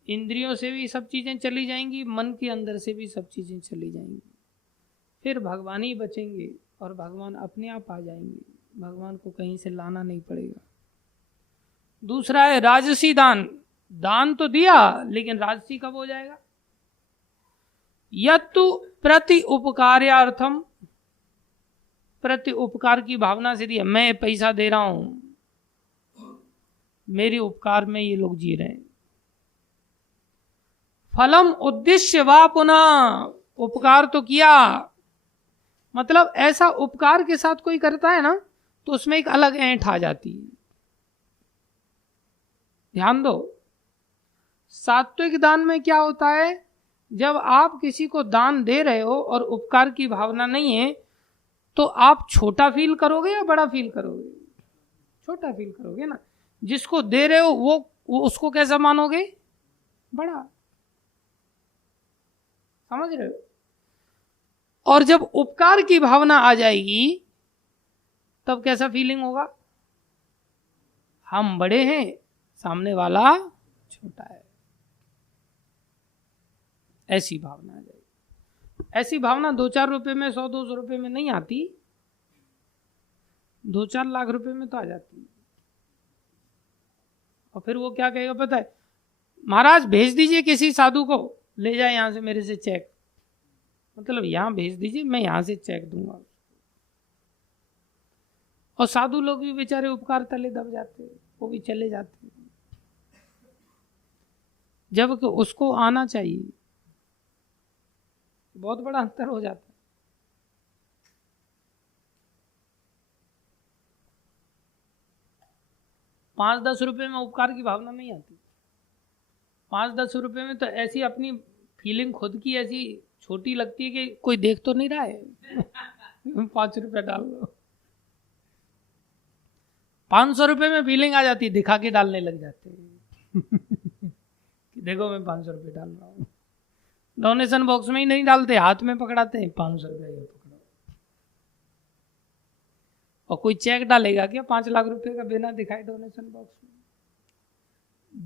इंद्रियों से भी सब चीजें चली जाएंगी, मन के अंदर से भी सब चीजें चली जाएंगी, फिर भगवान ही बचेंगे और भगवान अपने आप आ जाएंगे। भगवान को कहीं से लाना नहीं पड़ेगा। दूसरा है राजसी दान। दान तो दिया लेकिन राजसी कब हो जाएगा? यत्तु प्रति उपकार्यार्थम, प्रति उपकार की भावना से दिया। मैं पैसा दे रहा हूं, मेरे उपकार में ये लोग जी रहे हैं। फलम उद्देश्य वा पुनः, उपकार तो किया, मतलब ऐसा उपकार के साथ कोई करता है ना तो उसमें एक अलग ऐंठ आ जाती है। ध्यान दो, सात्विक दान में क्या होता है, जब आप किसी को दान दे रहे हो और उपकार की भावना नहीं है तो आप छोटा फील करोगे या बड़ा फील करोगे? छोटा फील करोगे ना। जिसको दे रहे हो वो उसको कैसा मानोगे? बड़ा। समझ रहे हो? और जब उपकार की भावना आ जाएगी तब कैसा फीलिंग होगा? हम बड़े हैं, सामने वाला छोटा है। ऐसी भावना आ जाएगी। ऐसी भावना 2-4 रुपए में, 100-200 रुपए में नहीं आती, 2-4 लाख रुपए में तो आ जाती। और फिर वो क्या कहेगा पता है, महाराज भेज दीजिए किसी साधु को, ले जाए यहां से मेरे से चेक, मतलब यहां भेज दीजिए, मैं यहां से चेक दूंगा। और साधु लोग भी बेचारे उपकार तले दब जाते, वो भी चले जाते, जबकि उसको आना चाहिए। बहुत बड़ा अंतर हो जाता है। 5-10 रुपए में उपकार की भावना नहीं आती। 5-10 रुपए में तो ऐसी अपनी फीलिंग खुद की ऐसी छोटी लगती है कि कोई देख तो नहीं रहा है 5 रुपए डाल दो। 500 रुपए में फीलिंग आ जाती है, दिखा के डालने लग जाते हैं देखो मैं 500 रुपए डाल रहा हूँ। डोनेशन बॉक्स में ही नहीं डालते, हाथ में पकड़ाते हैं, 500 रुपए ये पकड़ो। और कोई चेक डालेगा क्या 5 लाख रुपए का बिना दिखाए डोनेशन बॉक्स में?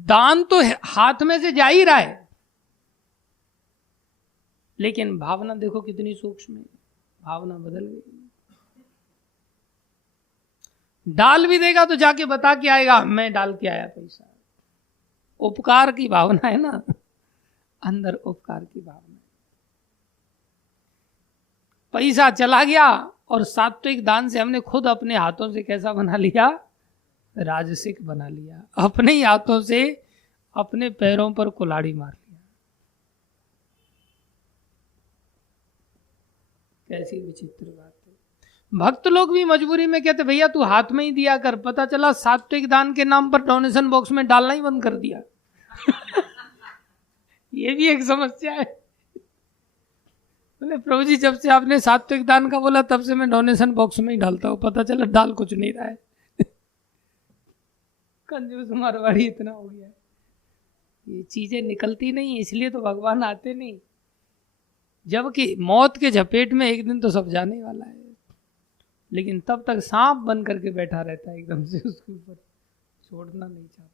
दान तो हाथ में से जा ही रहा है, लेकिन भावना देखो कितनी सूक्ष्म है, भावना बदल गई। डाल भी देगा तो जाके बता के आएगा मैं डाल के आया पैसा। उपकार की भावना है ना, अंदर उपकार की भावना। पैसा चला गया और सात्विक दान से हमने खुद अपने हाथों से कैसा बना लिया, राजसिक बना लिया। अपने ही हाथों से अपने पैरों पर कुल्हाड़ी मार लिया। कैसी विचित्र बात है। भक्त लोग भी मजबूरी में कहते भैया तू हाथ में ही दिया कर, पता चला सात्विक दान के नाम पर डोनेशन बॉक्स में डालना ही बंद कर दिया ये भी एक समस्या है। बोले प्रभु जी जब से आपने सात्विक दान का बोला तब से मैं डोनेशन बॉक्स में ही डालता हूँ, पता चला डाल कुछ नहीं रहा है कंजूस मारवाड़ी इतना हो गया है। ये चीजें निकलती नहीं, इसलिए तो भगवान आते नहीं, जबकि मौत के झपेट में एक दिन तो सब जाने वाला है, लेकिन तब तक सांप बन करके बैठा रहता है एकदम से, उसके ऊपर छोड़ना नहीं चाहता।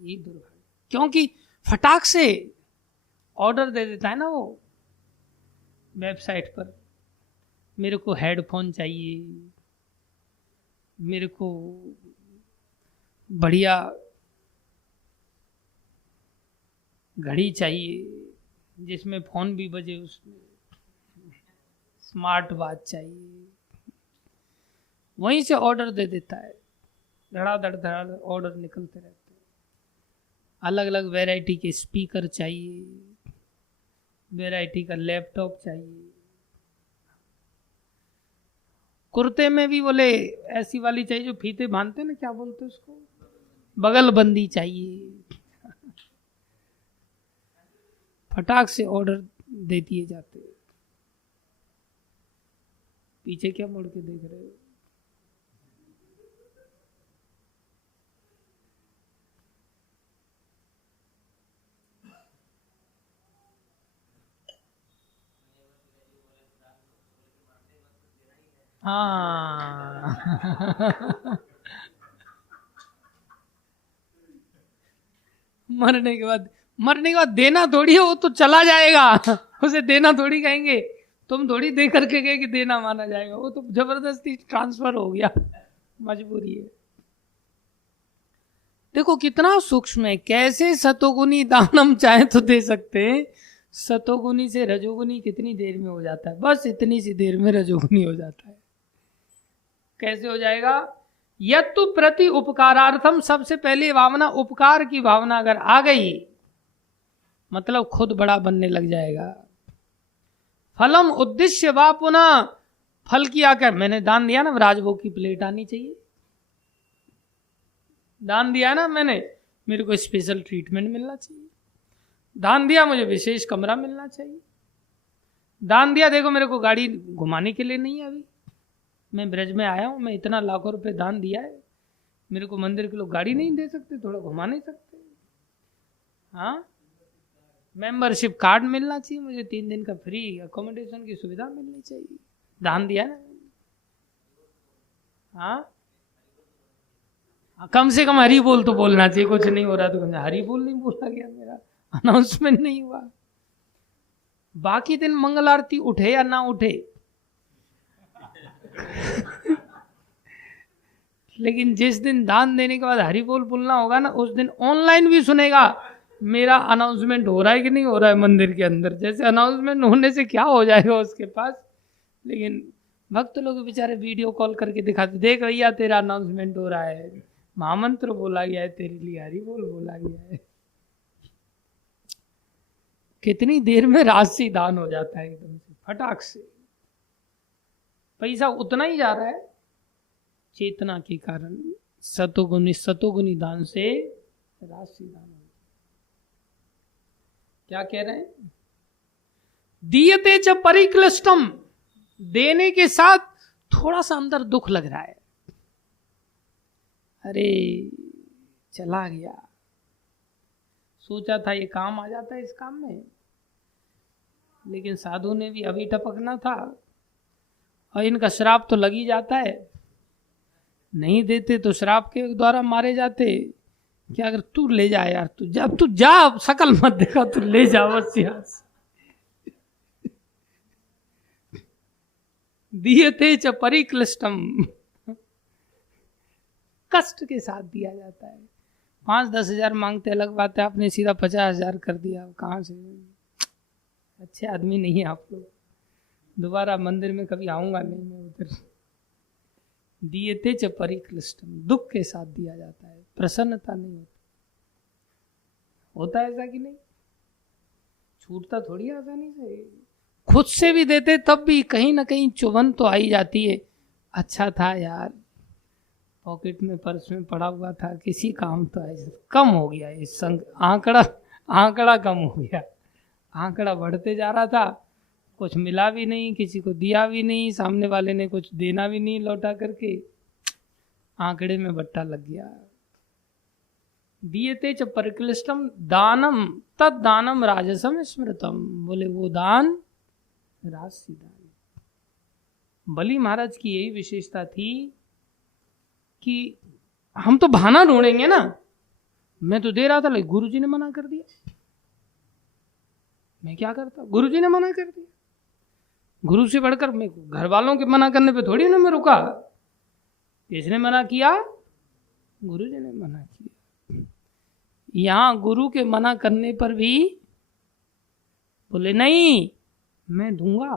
ये दुर्भाग्य, क्योंकि फटाक से ऑर्डर दे देता है ना वो वेबसाइट पर, मेरे को हेडफोन चाहिए, मेरे को बढ़िया घड़ी चाहिए जिसमें फोन भी बजे, उसमें स्मार्ट वॉच चाहिए, वहीं से ऑर्डर दे देता है। धड़ाधड़ धड़ाधड़ ऑर्डर निकलते रहते हैं। अलग अलग वैरायटी के स्पीकर चाहिए, वैरायटी का लैपटॉप चाहिए। कुर्ते में भी बोले ऐसी वाली चाहिए जो फीते बांधते ना, क्या बोलते उसको, बगल बंदी चाहिए। फटाक से ऑर्डर दे दिए जाते। पीछे क्या मुड़ के देख रहे हो? हाँ मरने के बाद देना थोड़ी है, वो तो चला जाएगा उसे देना थोड़ी कहेंगे, तुम थोड़ी दे करके गए कि देना माना जाएगा, वो तो जबरदस्ती ट्रांसफर हो गया, मजबूरी है। देखो कितना सूक्ष्म है, कैसे सतोगुनी दान हम चाहे तो दे सकते हैं, सतोगुनी से रजोगुनी कितनी देर में हो जाता है, बस इतनी सी देर में रजोगुनी हो जाता है। कैसे हो जाएगा? यत्तु प्रति उपकारार्थम, सबसे पहले भावना उपकार की भावना अगर आ गई मतलब खुद बड़ा बनने लग जाएगा। फलम उद्देश्य वा पुनः, फल की आकर मैंने दान दिया ना, राजभोग की प्लेट आनी चाहिए, दान दिया ना मैंने, मेरे को स्पेशल ट्रीटमेंट मिलना चाहिए, दान दिया मुझे विशेष कमरा मिलना चाहिए, दान दिया देखो मेरे को गाड़ी घुमाने के लिए नहीं है, अभी मैं ब्रज में आया हूं, मैं इतना लाखों रुपए दान दिया है, मेरे को मंदिर के लोग गाड़ी नहीं दे सकते, थोड़ा घुमा नहीं सकते? हाँ, मेंबरशिप कार्ड मिलना चाहिए मुझे, 3 दिन का फ्री अकोमोडेशन की सुविधा मिलनी चाहिए, दान दिया ना। हाँ कम से कम हरि बोल तो बोलना चाहिए, कुछ नहीं हो रहा तो हरि बोल नहीं बोला गया, मेरा अनाउंसमेंट नहीं हुआ। बाकी दिन मंगल आरती उठे या ना उठे लेकिन जिस दिन दान देने के बाद हरि बोल बोलना होगा ना, उस दिन ऑनलाइन भी सुनेगा मेरा अनाउंसमेंट हो रहा है कि नहीं हो रहा है मंदिर के अंदर। जैसे अनाउंसमेंट होने से क्या हो जाएगा उसके पास, लेकिन भक्त लोग बेचारे वीडियो कॉल करके दिखाते, देख भैया तेरा अनाउंसमेंट हो रहा है, महामंत्र बोला गया है तेरे लिए, हरि बोल बोला गया है। कितनी देर में राशि दान हो जाता है एकदम से फटाक से। पैसा उतना ही जा रहा है चेतना के कारण, सतोगुनी दान से राशि दान हो। क्या कह रहे हैं? दीयते च परिक्लिष्टम, देने के साथ थोड़ा सा अंदर दुख लग रहा है, अरे चला गया, सोचा था ये काम आ जाता है इस काम में, लेकिन साधु ने भी अभी टपकना था और इनका श्राप तो लग ही जाता है, नहीं देते तो श्राप के द्वारा मारे जाते। क्या अगर तू ले जा यार, तू जा, शकल मत देखा, तू ले जा बस यहाँ से। दीयते च परिक्लिष्टम, कष्ट के साथ दिया जाता है। 5-10 हजार मांगते अलग बात है, आपने सीधा 50 हजार कर दिया, कहाँ से? अच्छे आदमी नहीं है आप लोग, दोबारा मंदिर में कभी आऊंगा नहीं मैं उधर। दीयते च परिक्लिष्टम, दुख के साथ दिया जाता है, प्रसन्नता नहीं होती। होता है ऐसा कि नहीं? छूटता थोड़ी आसानी से, खुद से भी देते तब भी कहीं ना कहीं चुभन तो आई जाती है। अच्छा था यार, पॉकेट में पर्स में पड़ा हुआ था, किसी काम तो ऐसा कम हो गया, इस संग आंकड़ा कम हो गया, आंकड़ा बढ़ते जा रहा था, कुछ मिला भी नहीं, किसी को दिया भी नहीं, सामने वाले ने कुछ देना भी नहीं लौटा करके, आंकड़े में बट्टा लग गया। दीयते च परिक्लिष्टम दानम तद दानम राजसम स्मृतम, बोले वो दान राजसी दान। बलि महाराज की यही विशेषता थी कि हम तो बहाना ढूंढेंगे ना, मैं तो दे रहा था लेकिन गुरुजी ने मना कर दिया, मैं क्या करता, गुरुजी ने मना कर दिया। गुरु से बढ़कर मैं घर वालों के मना करने पे थोड़ी ना मैं रुका, किसने मना किया? गुरुजी ने मना किया। यहां गुरु के मना करने पर भी बोले नहीं मैं दूंगा।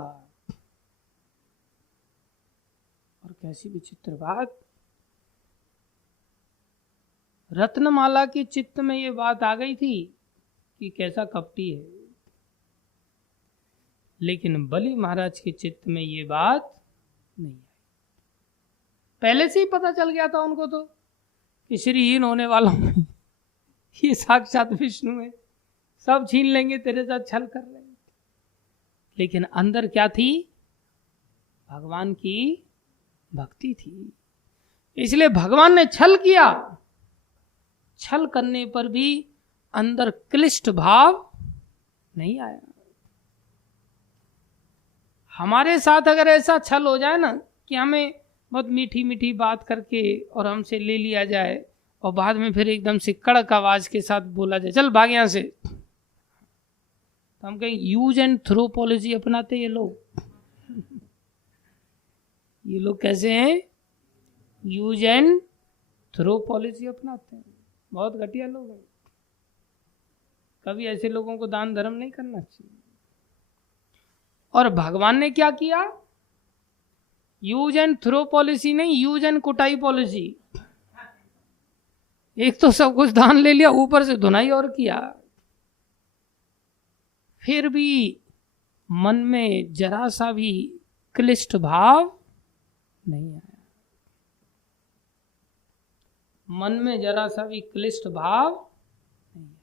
और कैसी विचित्र बात, रत्नमाला के चित्त में ये बात आ गई थी कि कैसा कपटी है, लेकिन बलि महाराज के चित्त में ये बात नहीं आई। पहले से ही पता चल गया था उनको तो कि श्रीहीन होने वालों में ये साक्षात विष्णु है, सब छीन लेंगे, तेरे साथ छल कर लेंगे। लेकिन अंदर क्या थी? भगवान की भक्ति थी, इसलिए भगवान ने छल किया। छल करने पर भी अंदर क्लिष्ट भाव नहीं आया। हमारे साथ अगर ऐसा छल हो जाए ना कि हमें बहुत मीठी मीठी बात करके और हमसे ले लिया जाए और बाद में फिर एकदम से कड़क आवाज के साथ बोला जाए चल भाग यहां से, तो हम कहें यूज एंड थ्रो पॉलिसी अपनाते ये लोग। ये लोग कैसे हैं? यूज एंड थ्रो पॉलिसी अपनाते हैं, बहुत घटिया लोग हैं। कभी ऐसे लोगों को दान धर्म नहीं करना चाहिए। और भगवान ने क्या किया? यूज एंड थ्रो पॉलिसी नहीं, यूज एंड कुटाई पॉलिसी। एक तो सब कुछ दान ले लिया, ऊपर से धुनाई और किया। फिर भी मन में जरा सा भी क्लिष्ट भाव नहीं आया, मन में जरा सा भी क्लिष्ट भाव नहीं आया।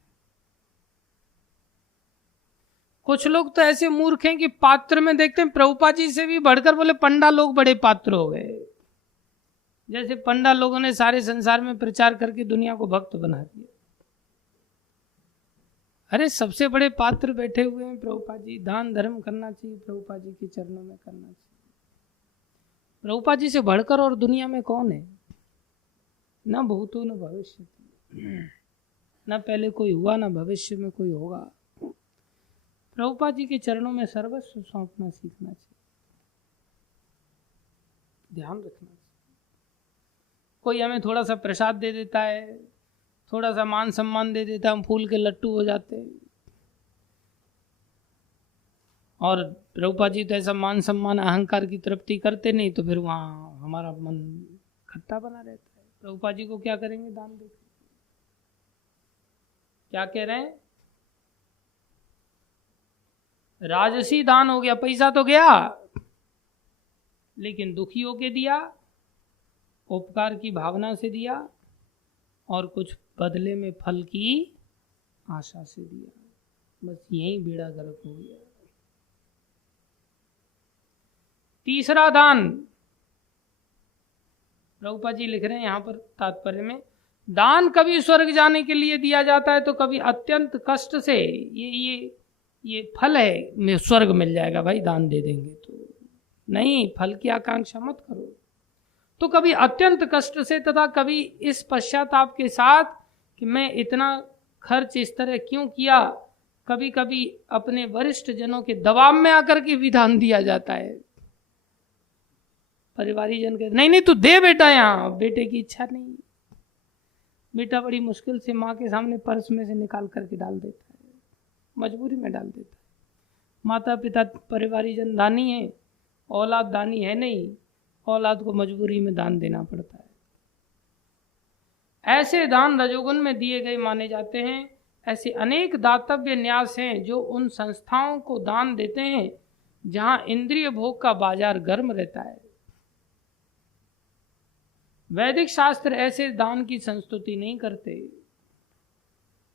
कुछ लोग तो ऐसे मूर्ख हैं कि पात्र में देखते हैं प्रभुपाद जी से भी बढ़कर बोले पंडा लोग बड़े पात्र हो गए, जैसे पंडा लोगों ने सारे संसार में प्रचार करके दुनिया को भक्त बना दिया। अरे सबसे बड़े पात्र बैठे हुए हैं प्रभुपाद जी, दान धर्म करना चाहिए प्रभुपाद जी के चरणों में करना चाहिए। प्रभुपाद जी से बढ़कर और दुनिया में कौन है? न भूतो न भविष्य, न पहले कोई हुआ न भविष्य में कोई होगा। प्रभुपाद जी के चरणों में सर्वस्व सौंपना सीखना चाहिए, ध्यान रखना चाहिए। कोई हमें थोड़ा सा प्रसाद दे देता है, थोड़ा सा मान सम्मान दे देता है, हम फूल के लट्टू हो जाते हैं। और प्रभुपाद जी तो ऐसा मान सम्मान अहंकार की तृप्ति करते नहीं, तो फिर वहाँ हमारा मन खट्टा बना रहता है। प्रभुपाद जी को क्या करेंगे दान देकर? क्या कह रहे हैं? राजसी दान हो गया, पैसा तो गया लेकिन दुखी होके दिया, उपकार की भावना से दिया, और कुछ बदले में फल की आशा से दिया, बस यही बेड़ा गर्क हो गया। तीसरा दान, प्रभुपाद जी लिख रहे हैं यहां पर तात्पर्य में, दान कभी स्वर्ग जाने के लिए दिया जाता है तो कभी अत्यंत कष्ट से, ये फल है मैं स्वर्ग मिल जाएगा भाई दान दे देंगे, तो नहीं, फल की आकांक्षा मत करो। तो कभी अत्यंत कष्ट से तथा कभी इस पश्चाताप के साथ कि मैं इतना खर्च इस तरह क्यों किया। कभी कभी अपने वरिष्ठ जनों के दबाव में आकर के भी दान दिया जाता है। परिवारी जन कहते नहीं नहीं तू दे बेटा, यहाँ बेटे की इच्छा नहीं, बेटा बड़ी मुश्किल से माँ के सामने पर्स में से निकाल करके डाल देता है, मजबूरी में डाल देता है। माता पिता परिवारी जन दानी है, औलाद दानी है नहीं, औलाद को मजबूरी में दान देना पड़ता है। ऐसे दान रजोगुण में दिए गए माने जाते हैं। ऐसे अनेक दातव्य न्यास हैं जो उन संस्थाओं को दान देते हैं जहां इंद्रिय भोग का बाजार गर्म रहता है। वैदिक शास्त्र ऐसे दान की संस्तुति नहीं करते।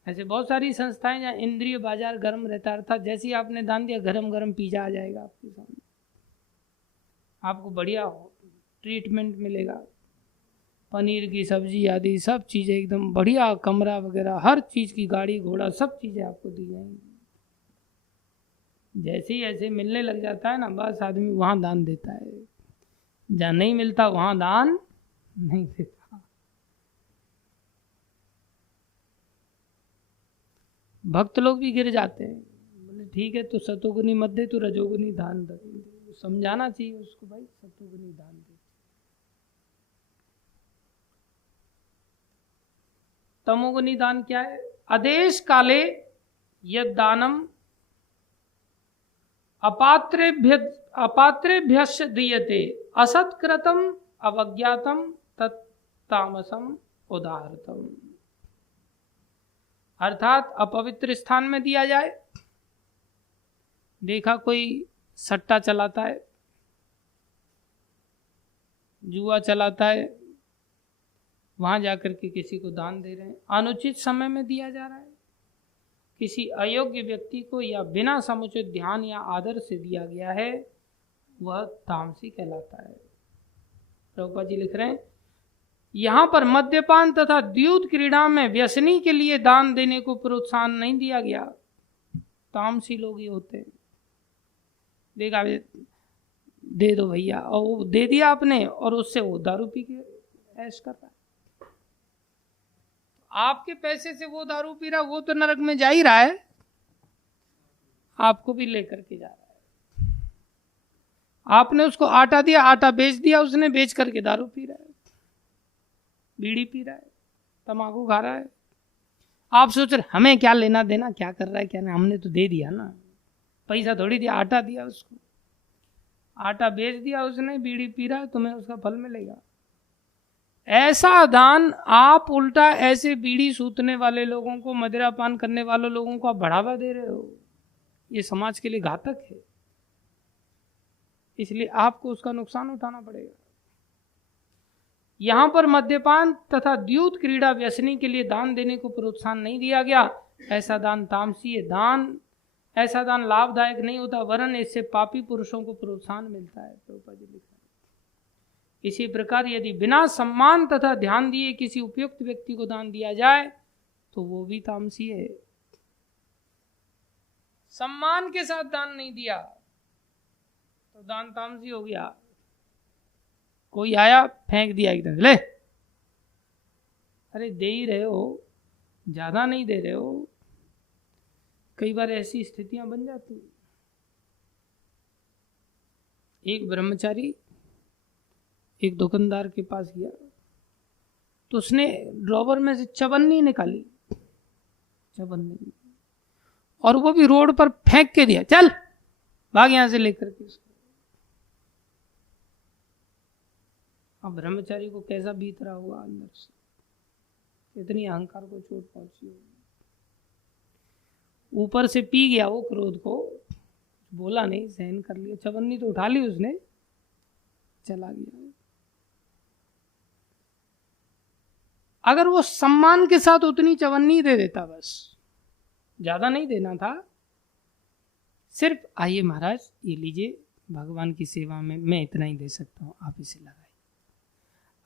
ऐसे बहुत सारी संस्थाएं जहां इंद्रिय बाजार गर्म रहता है, अर्थात जैसे ही आपने दान दिया गरम गरम पिज्जा आ जाएगा आपके सामने, आपको बढ़िया ट्रीटमेंट मिलेगा, पनीर की सब्जी आदि सब चीज़ें एकदम बढ़िया, कमरा वगैरह हर चीज़ की, गाड़ी घोड़ा सब चीज़ें आपको दी जाएंगी। जैसे ही ऐसे मिलने लग जाता है ना, बस आदमी वहाँ दान देता है, जहाँ नहीं मिलता वहाँ दान नहीं देता। भक्त लोग भी गिर जाते हैं, बोले ठीक है तो सतोगुनी मत दे, तो रजोगुनी दान दे। समझाना चाहिए उसको, भाई सतोगुनी दान दे। तमोगुनी दान क्या है? आदेश काले यद दानम अपात्रेभ्यश्च दीयते असत्कृतम अवज्ञातम तत्तामसम उदाहृतम। अर्थात अपवित्र स्थान में दिया जाए। देखा कोई सट्टा चलाता है, जुआ चलाता है, वहां जाकर के किसी को दान दे रहे हैं, अनुचित समय में दिया जा रहा है, किसी अयोग्य व्यक्ति को या बिना समुचित ध्यान या आदर से दिया गया है, वह तामसी कहलाता है। प्रभुपाद जी लिख रहे हैं यहां पर मद्यपान तथा द्यूत क्रीड़ा में व्यसनी के लिए दान देने को प्रोत्साहन नहीं दिया गया। तामसी लोग ही होते हैं, देखा दे दो भैया, और वो दे दिया आपने और उससे वो दारू पी के ऐश कर रहा है। आपके पैसे से वो दारू पी रहा, वो तो नरक में जा ही रहा है, आपको भी लेकर के जा रहा है। आपने उसको आटा दिया, आटा बेच दिया, उसने बेच करके दारू पी रहा है, बीड़ी पी रहा है, तंबाकू खा रहा है। आप सोच रहे हमें क्या लेना देना, क्या कर रहा है क्या नहीं, हमने तो दे दिया ना, पैसा थोड़ी दिया, आटा दिया उसको, आटा बेच दिया उसने, बीड़ी पी रहा है, तुम्हें उसका फल मिलेगा। ऐसा दान आप उल्टा ऐसे बीड़ी सूतने वाले लोगों को, मदिरा पान करने वाले लोगों को आप बढ़ावा दे रहे हो, ये समाज के लिए घातक है, इसलिए आपको उसका नुकसान उठाना पड़ेगा। यहां पर मद्यपान तथा द्यूत क्रीड़ा व्यसनी के लिए दान देने को प्रोत्साहन नहीं दिया गया। ऐसा दान तामसी है। ऐसा दान लाभदायक नहीं होता, वरन इससे पापी पुरुषों को प्रोत्साहन मिलता है। प्रभुपाद जी लिखा है इसी प्रकार यदि बिना सम्मान तथा ध्यान दिए किसी उपयुक्त व्यक्ति को दान दिया जाए तो वो भी तामसी है। सम्मान के साथ दान नहीं दिया तो दान तामसी हो गया। कोई आया फेंक दिया एकदम, ले अरे दे ही रहे हो, ज़्यादा नहीं दे रहे हो। कई बार ऐसी स्थितियां बन जाती। एक ब्रह्मचारी एक दुकानदार के पास गया तो उसने ड्रॉवर में से चवन्नी निकाली, चवन्नी, और वो भी रोड पर फेंक के दिया, चल भाग यहां से लेकर के। अब ब्रह्मचारी को कैसा बीत रहा हुआ अंदर से, कितनी अहंकार को चोट पहुंची होगी। ऊपर से पी गया वो क्रोध को, बोला नहीं, सहन कर लिया, चवन्नी तो उठा ली उसने, चला गया। अगर वो सम्मान के साथ उतनी चवन्नी दे देता, बस ज्यादा नहीं देना था, सिर्फ आइए महाराज ये लीजिए, भगवान की सेवा में मैं इतना ही दे सकता हूं, आप इसे लगाइए।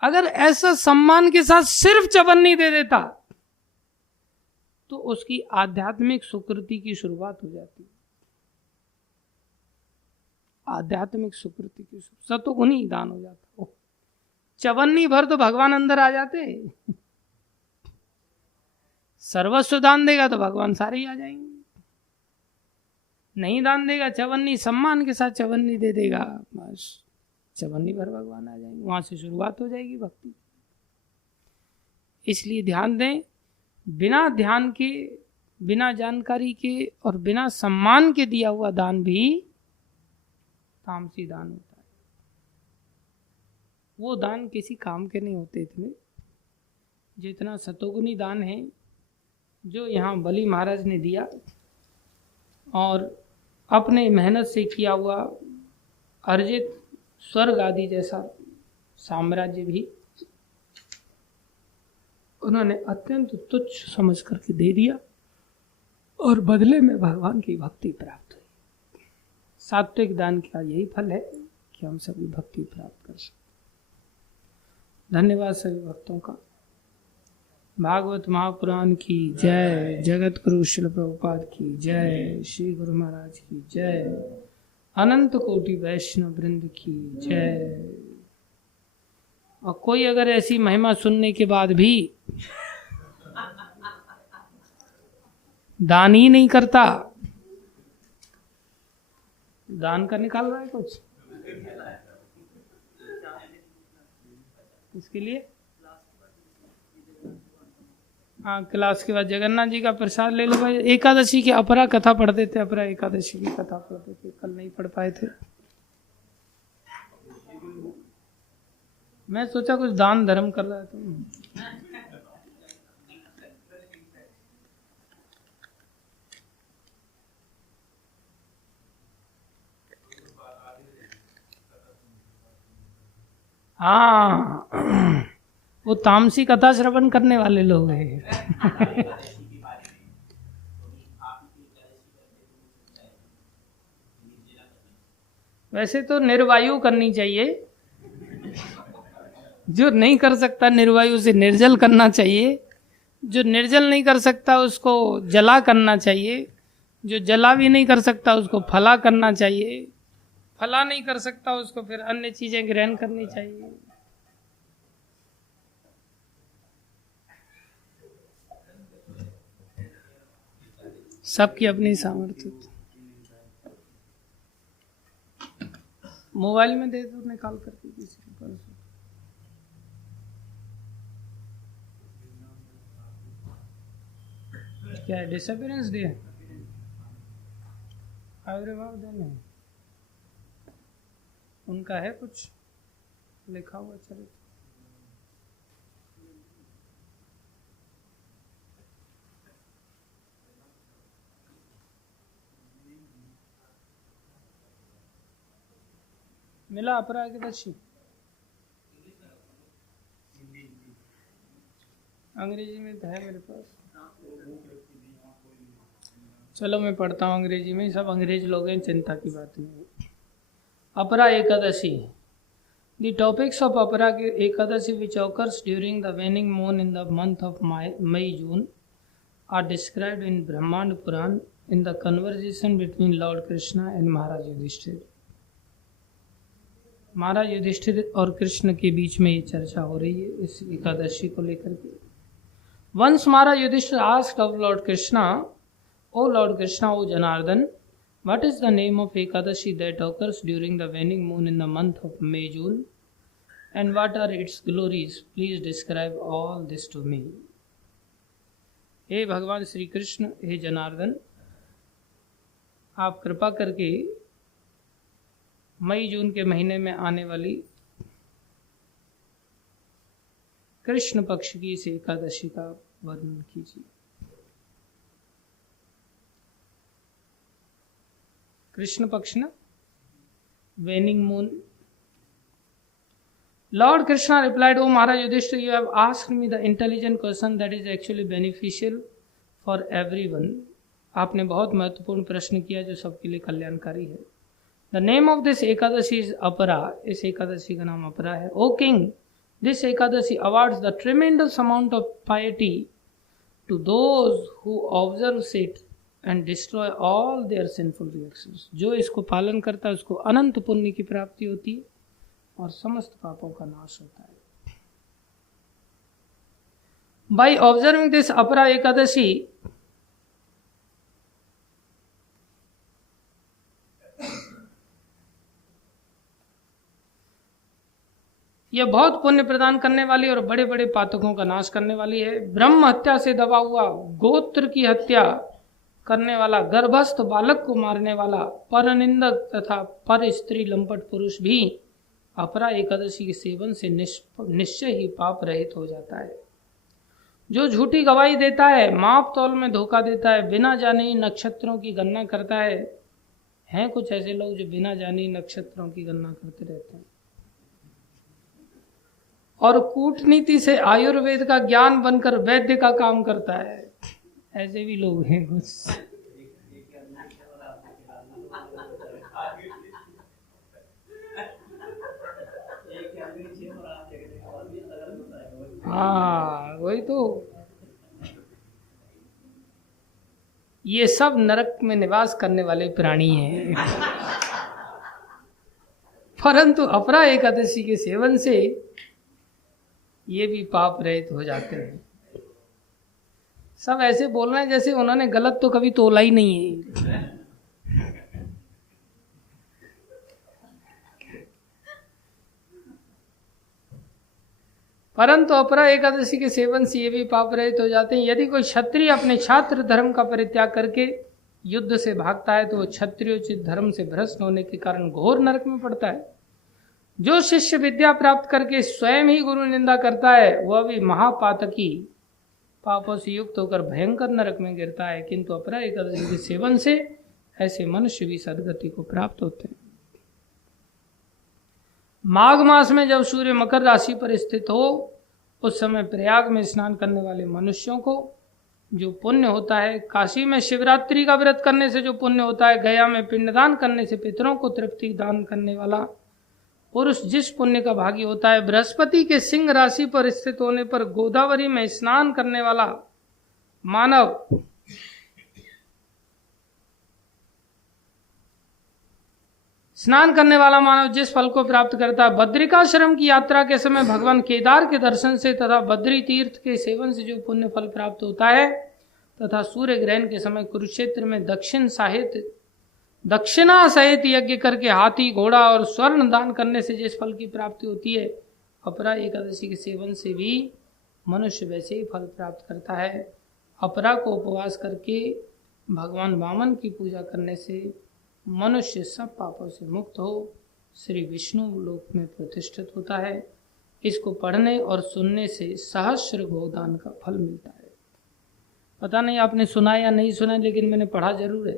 अगर ऐसा सम्मान के साथ सिर्फ चवन्नी दे देता तो उसकी आध्यात्मिक सुकृति की शुरुआत हो जाती। आध्यात्मिक सुकृति की सतोगुणी दान हो जाता। चवन्नी भर तो भगवान अंदर आ जाते। सर्वस्व दान देगा तो भगवान सारे ही आ जाएंगे। नहीं दान देगा, चवन्नी सम्मान के साथ चवन्नी दे देगा, बस चवन्नी भर भगवान आ जाएंगे। वहां से शुरुआत हो जाएगी भक्ति। इसलिए ध्यान दें, बिना ध्यान के, बिना जानकारी के और बिना सम्मान के दिया हुआ दान भी तामसी दान होता है। वो दान किसी काम के नहीं होते इतने, जितना सतोगुनी दान है जो यहाँ बलि महाराज ने दिया, और अपने मेहनत से किया हुआ अर्जित स्वर्ग आदि जैसा साम्राज्य भी उन्होंने अत्यंत तुच्छ समझ करके दे दिया, और बदले में भगवान की भक्ति प्राप्त हुई। सात्विक दान का यही फल है कि हम सभी भक्ति प्राप्त कर सकते। धन्यवाद सभी भक्तों का। भागवत महापुराण की जय, जगत गुरु श्रील प्रभुपाद की जय, श्री गुरु महाराज की जय, अनंत कोटि वैष्णव वृंद की जय। और कोई अगर ऐसी महिमा सुनने के बाद भी दान ही नहीं करता, दान का निकाल रहा है कुछ इसके लिए, हाँ क्लास के बाद जगन्नाथ जी का प्रसाद ले लो भाई। एकादशी की अपरा कथा पढ़ते थे, अपरा एकादशी की कथा पढ़ते थे, कल नहीं पढ़ पाए थे। मैं सोचा कुछ दान धर्म कर रहा था। हाँ वो तामसी कथा श्रवण करने वाले लोग हैं। वैसे तो निर्वायु करनी चाहिए, जो नहीं कर सकता निर्वायु से निर्जल करना चाहिए, जो निर्जल नहीं कर सकता उसको जला करना चाहिए, जो जला भी नहीं कर सकता उसको फला करना चाहिए, फला नहीं कर सकता उसको फिर अन्य चीजें ग्रहण करनी चाहिए। सबकी अपनी सामर्थ्य। मोबाइल में दे दो निकाल करके किसी के पास। क्या है, डिसअपियरेंस डे? आविर्भाव दिन उनका है कुछ लिखा हुआ चरित्र? मिला अपरा एकादशी? अंग्रेजी में तो है मेरे पास। चलो मैं पढ़ता हूँ अंग्रेजी में, सब अंग्रेज लोग हैं, चिंता की बात नहीं। अपरा एकादशी। The topics of अपरा Ekadashi which occurs during the waning moon in the month of May-June are described in Brahmand Puran in the conversation between Lord Krishna and Maharaj Yudhishthir। महाराज युधिष्ठिर और कृष्ण के बीच में ये चर्चा हो रही है इस एकादशी को लेकर के। Once Maharaj Yudhishthira asked of Lord Krishna, O Lord Krishna, O Janardhan, what is the name of Ekadashi that occurs during the waning moon in the month of May, June? And what are its glories? Please describe all this to me. हे भगवान श्री कृष्ण, हे जनार्दन, आप कृपा करके मई जून के महीने में आने वाली कृष्ण पक्ष की इस एकादशी का वर्णन कीजिए। कृष्ण पक्ष ना, वेनिंग moon. Lord Krishna replied, O Maharaj Yudhishthira, you have asked me the intelligent question that is actually beneficial for everyone. आपने बहुत महत्वपूर्ण प्रश्न किया जो सबके लिए कल्याणकारी है। The name of this Ekadashi is Apara. इस एकादशी का नाम अपरा है। O King, this Ekadashi awards the tremendous amount of piety to those who observe it and destroy all their sinful reactions. जो इसको पालन करता है उसको अनंत पुण्य की प्राप्ति होती है और समस्त पापों का नाश होता है। By observing this Apara Ekadashi, यह बहुत पुण्य प्रदान करने वाली और बड़े बड़े पातकों का नाश करने वाली है। ब्रह्म हत्या से दबा हुआ, गोत्र की हत्या करने वाला, गर्भस्थ बालक को मारने वाला, परनिंदक तथा पर स्त्री लंपट पुरुष भी अपरा एकादशी के सेवन से निश्चय ही पाप रहित हो जाता है। जो झूठी गवाही देता है, माप तौल में धोखा देता है, बिना जाने ही नक्षत्रों की गणना करता है। हैं कुछ ऐसे लोग जो बिना जाने ही नक्षत्रों की गणना करते रहते हैं और कूटनीति से आयुर्वेद का ज्ञान बनकर वैद्य का काम करता है। ऐसे भी लोग हैं कुछ। हाँ, वही तो। ये सब नरक में निवास करने वाले प्राणी हैं। परंतु अपरा एकादशी के सेवन से ये भी पाप रहित हो जाते हैं। सब ऐसे बोल रहे हैं जैसे उन्होंने गलत तो कभी तोला ही नहीं है। परंतु अपरा एकादशी के सेवन से ये भी पाप रहित हो जाते हैं। यदि कोई क्षत्रिय अपने छात्र धर्म का परित्याग करके युद्ध से भागता है तो वो क्षत्रियोचित धर्म से भ्रष्ट होने के कारण घोर नरक में पड़ता है। जो शिष्य विद्या प्राप्त करके स्वयं ही गुरु निंदा करता है वह भी महापातकी पापों से युक्त होकर भयंकर नरक में गिरता है। किंतु अपरा एकादशी के सेवन से ऐसे मनुष्य भी सदगति को प्राप्त होते हैं। माघ मास में जब सूर्य मकर राशि पर स्थित हो उस समय प्रयाग में स्नान करने वाले मनुष्यों को जो पुण्य होता है, काशी में शिवरात्रि का व्रत करने से जो पुण्य होता है, गया में पिंडदान करने से पितरों को तृप्ति दान करने वाला पुरुष जिस पुण्य का भागी होता है, बृहस्पति के सिंह राशि पर स्थित होने पर गोदावरी में स्नान करने वाला मानव जिस फल को प्राप्त करता है, बद्रिकाश्रम की यात्रा के समय भगवान केदार के दर्शन से तथा बद्री तीर्थ के सेवन से जो पुण्य फल प्राप्त होता है, तथा सूर्य ग्रहण के समय कुरुक्षेत्र में दक्षिणा सहित यज्ञ करके हाथी घोड़ा और स्वर्ण दान करने से जिस फल की प्राप्ति होती है, अपरा एकादशी के सेवन से भी मनुष्य वैसे ही फल प्राप्त करता है। अपरा को उपवास करके भगवान वामन की पूजा करने से मनुष्य सब पापों से मुक्त हो श्री विष्णु लोक में प्रतिष्ठित होता है। इसको पढ़ने और सुनने से सहस्र गोदान का फल मिलता है। पता नहीं आपने सुना या नहीं सुना, लेकिन मैंने पढ़ा जरूर है।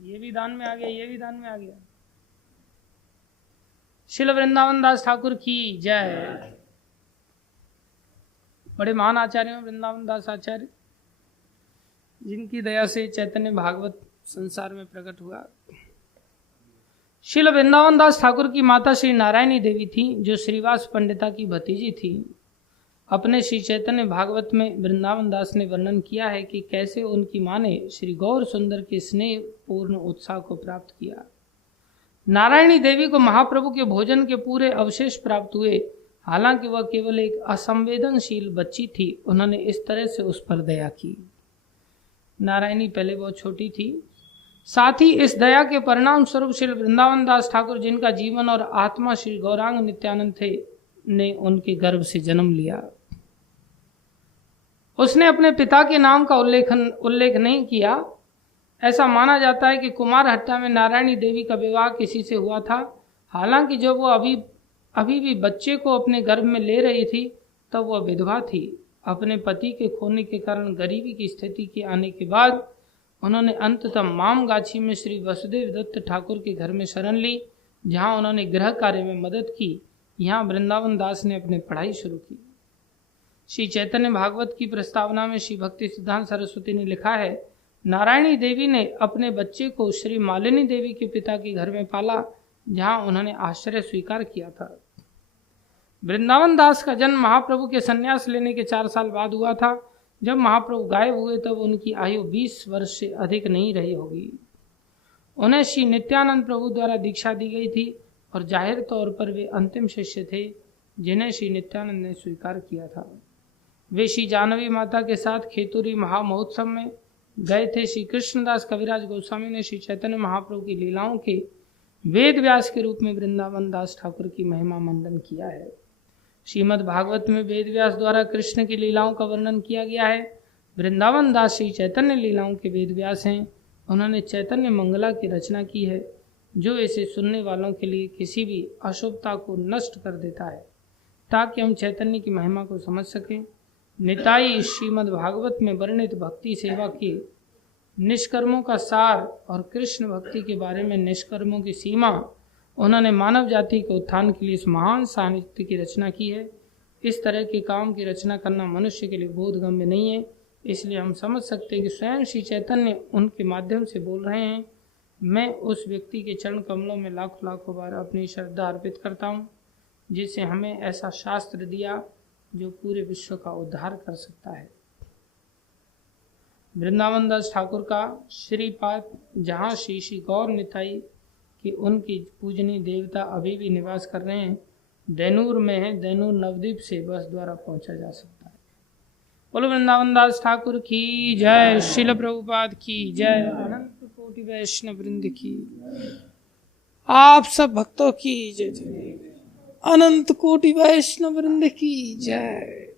ये भी दान में आ गया, ये भी दान में आ गया। श्रील वृंदावन दास ठाकुर की जय। बड़े महान आचार्य हैं वृंदावन दास आचार्य, जिनकी दया से चैतन्य भागवत संसार में प्रकट हुआ। श्रील वृंदावन दास ठाकुर की माता श्री नारायणी देवी थी, जो श्रीवास पंडिता की भतीजी थी। अपने श्री चैतन्य भागवत में वृंदावन दास ने वर्णन किया है कि कैसे उनकी माँ ने श्री गौर सुंदर के स्नेह पूर्ण उत्साह को प्राप्त किया। नारायणी देवी को महाप्रभु के भोजन के पूरे अवशेष प्राप्त हुए। हालांकि वह केवल एक असंवेदनशील बच्ची थी, उन्होंने इस तरह से उस पर दया की। नारायणी पहले बहुत छोटी थी। साथ ही इस दया के परिणाम स्वरूप श्री वृंदावन दास ठाकुर, जिनका जीवन और आत्मा श्री गौरांग नित्यानंद थे, ने उनके गर्भ से जन्म लिया। उसने अपने पिता के नाम का उल्लेख नहीं किया। ऐसा माना जाता है कि कुमार हट्टा में नारायणी देवी का विवाह किसी से हुआ था। हालांकि जब वो अभी भी बच्चे को अपने गर्भ में ले रही थी, तब वह विधवा थी। अपने पति के खोने के कारण गरीबी की स्थिति के आने के बाद उन्होंने अंततः मामगाछी में श्री वसुदेव दत्त ठाकुर के घर में शरण ली, जहां उन्होंने गृह कार्य में मदद की। यहाँ वृंदावन दास ने अपनी पढ़ाई शुरू की। श्री चैतन्य भागवत की प्रस्तावना में श्री भक्ति सिद्धांत सरस्वती ने लिखा है, नारायणी देवी ने अपने बच्चे को श्री मालिनी देवी के पिता के घर में पाला, जहां उन्होंने आश्रय स्वीकार किया था। वृंदावन दास का जन्म महाप्रभु के संन्यास लेने के 4 साल बाद हुआ था। जब महाप्रभु गायब हुए तब उनकी आयु 20 वर्ष से अधिक नहीं रही होगी। उन्हें श्री नित्यानंद प्रभु द्वारा दीक्षा दी गई थी और जाहिर तौर पर वे अंतिम शिष्य थे जिन्हें श्री नित्यानंद ने स्वीकार किया था। वे श्री जानवी माता के साथ खेतुरी महामहोत्सव में गए थे। श्री कृष्णदास कविराज गोस्वामी ने श्री चैतन्य महाप्रभु की लीलाओं के वेद व्यास के रूप में वृंदावन दास ठाकुर की महिमा मंडन किया है। श्रीमद् भागवत में वेद व्यास द्वारा कृष्ण की लीलाओं का वर्णन किया गया है। वृंदावन दास श्री चैतन्य लीलाओं के वेद व्यास हैं। उन्होंने चैतन्य मंगला की रचना की है, जो इसे सुनने वालों के लिए किसी भी अशुभता को नष्ट कर देता है, ताकि हम चैतन्य की महिमा को समझ सकें। निताई श्रीमद् भागवत में वर्णित भक्ति सेवा के निष्कर्मों का सार और कृष्ण भक्ति के बारे में निष्कर्मों की सीमा, उन्होंने मानव जाति के उत्थान के लिए इस महान साहित्य की रचना की है। इस तरह के काम की रचना करना मनुष्य के लिए बोधगम्य नहीं है, इसलिए हम समझ सकते हैं कि स्वयं श्री चैतन्य उनके माध्यम से बोल रहे हैं। मैं उस व्यक्ति के चरण कमलों में लाखों लाखों बार अपनी श्रद्धा अर्पित करता हूँ, जिससे हमें ऐसा शास्त्र दिया जो पूरे विश्व का उद्धार कर सकता है। वृंदावन दास ठाकुर का श्रीपाद, जहाँ श्री श्री गौर निताई कि उनकी पूजनीय देवता अभी भी निवास कर रहे हैं, दैनूर में है। दैनूर नवद्वीप से बस द्वारा पहुंचा जा सकता है। बोलो वृंदावन दास ठाकुर की जय। शिल प्रभुपाद की जय। अनंत कोटि वैष्णव वृंद की, आप सब भक्तों की जय। अनंत कोटि वैष्णव वृंद की जय।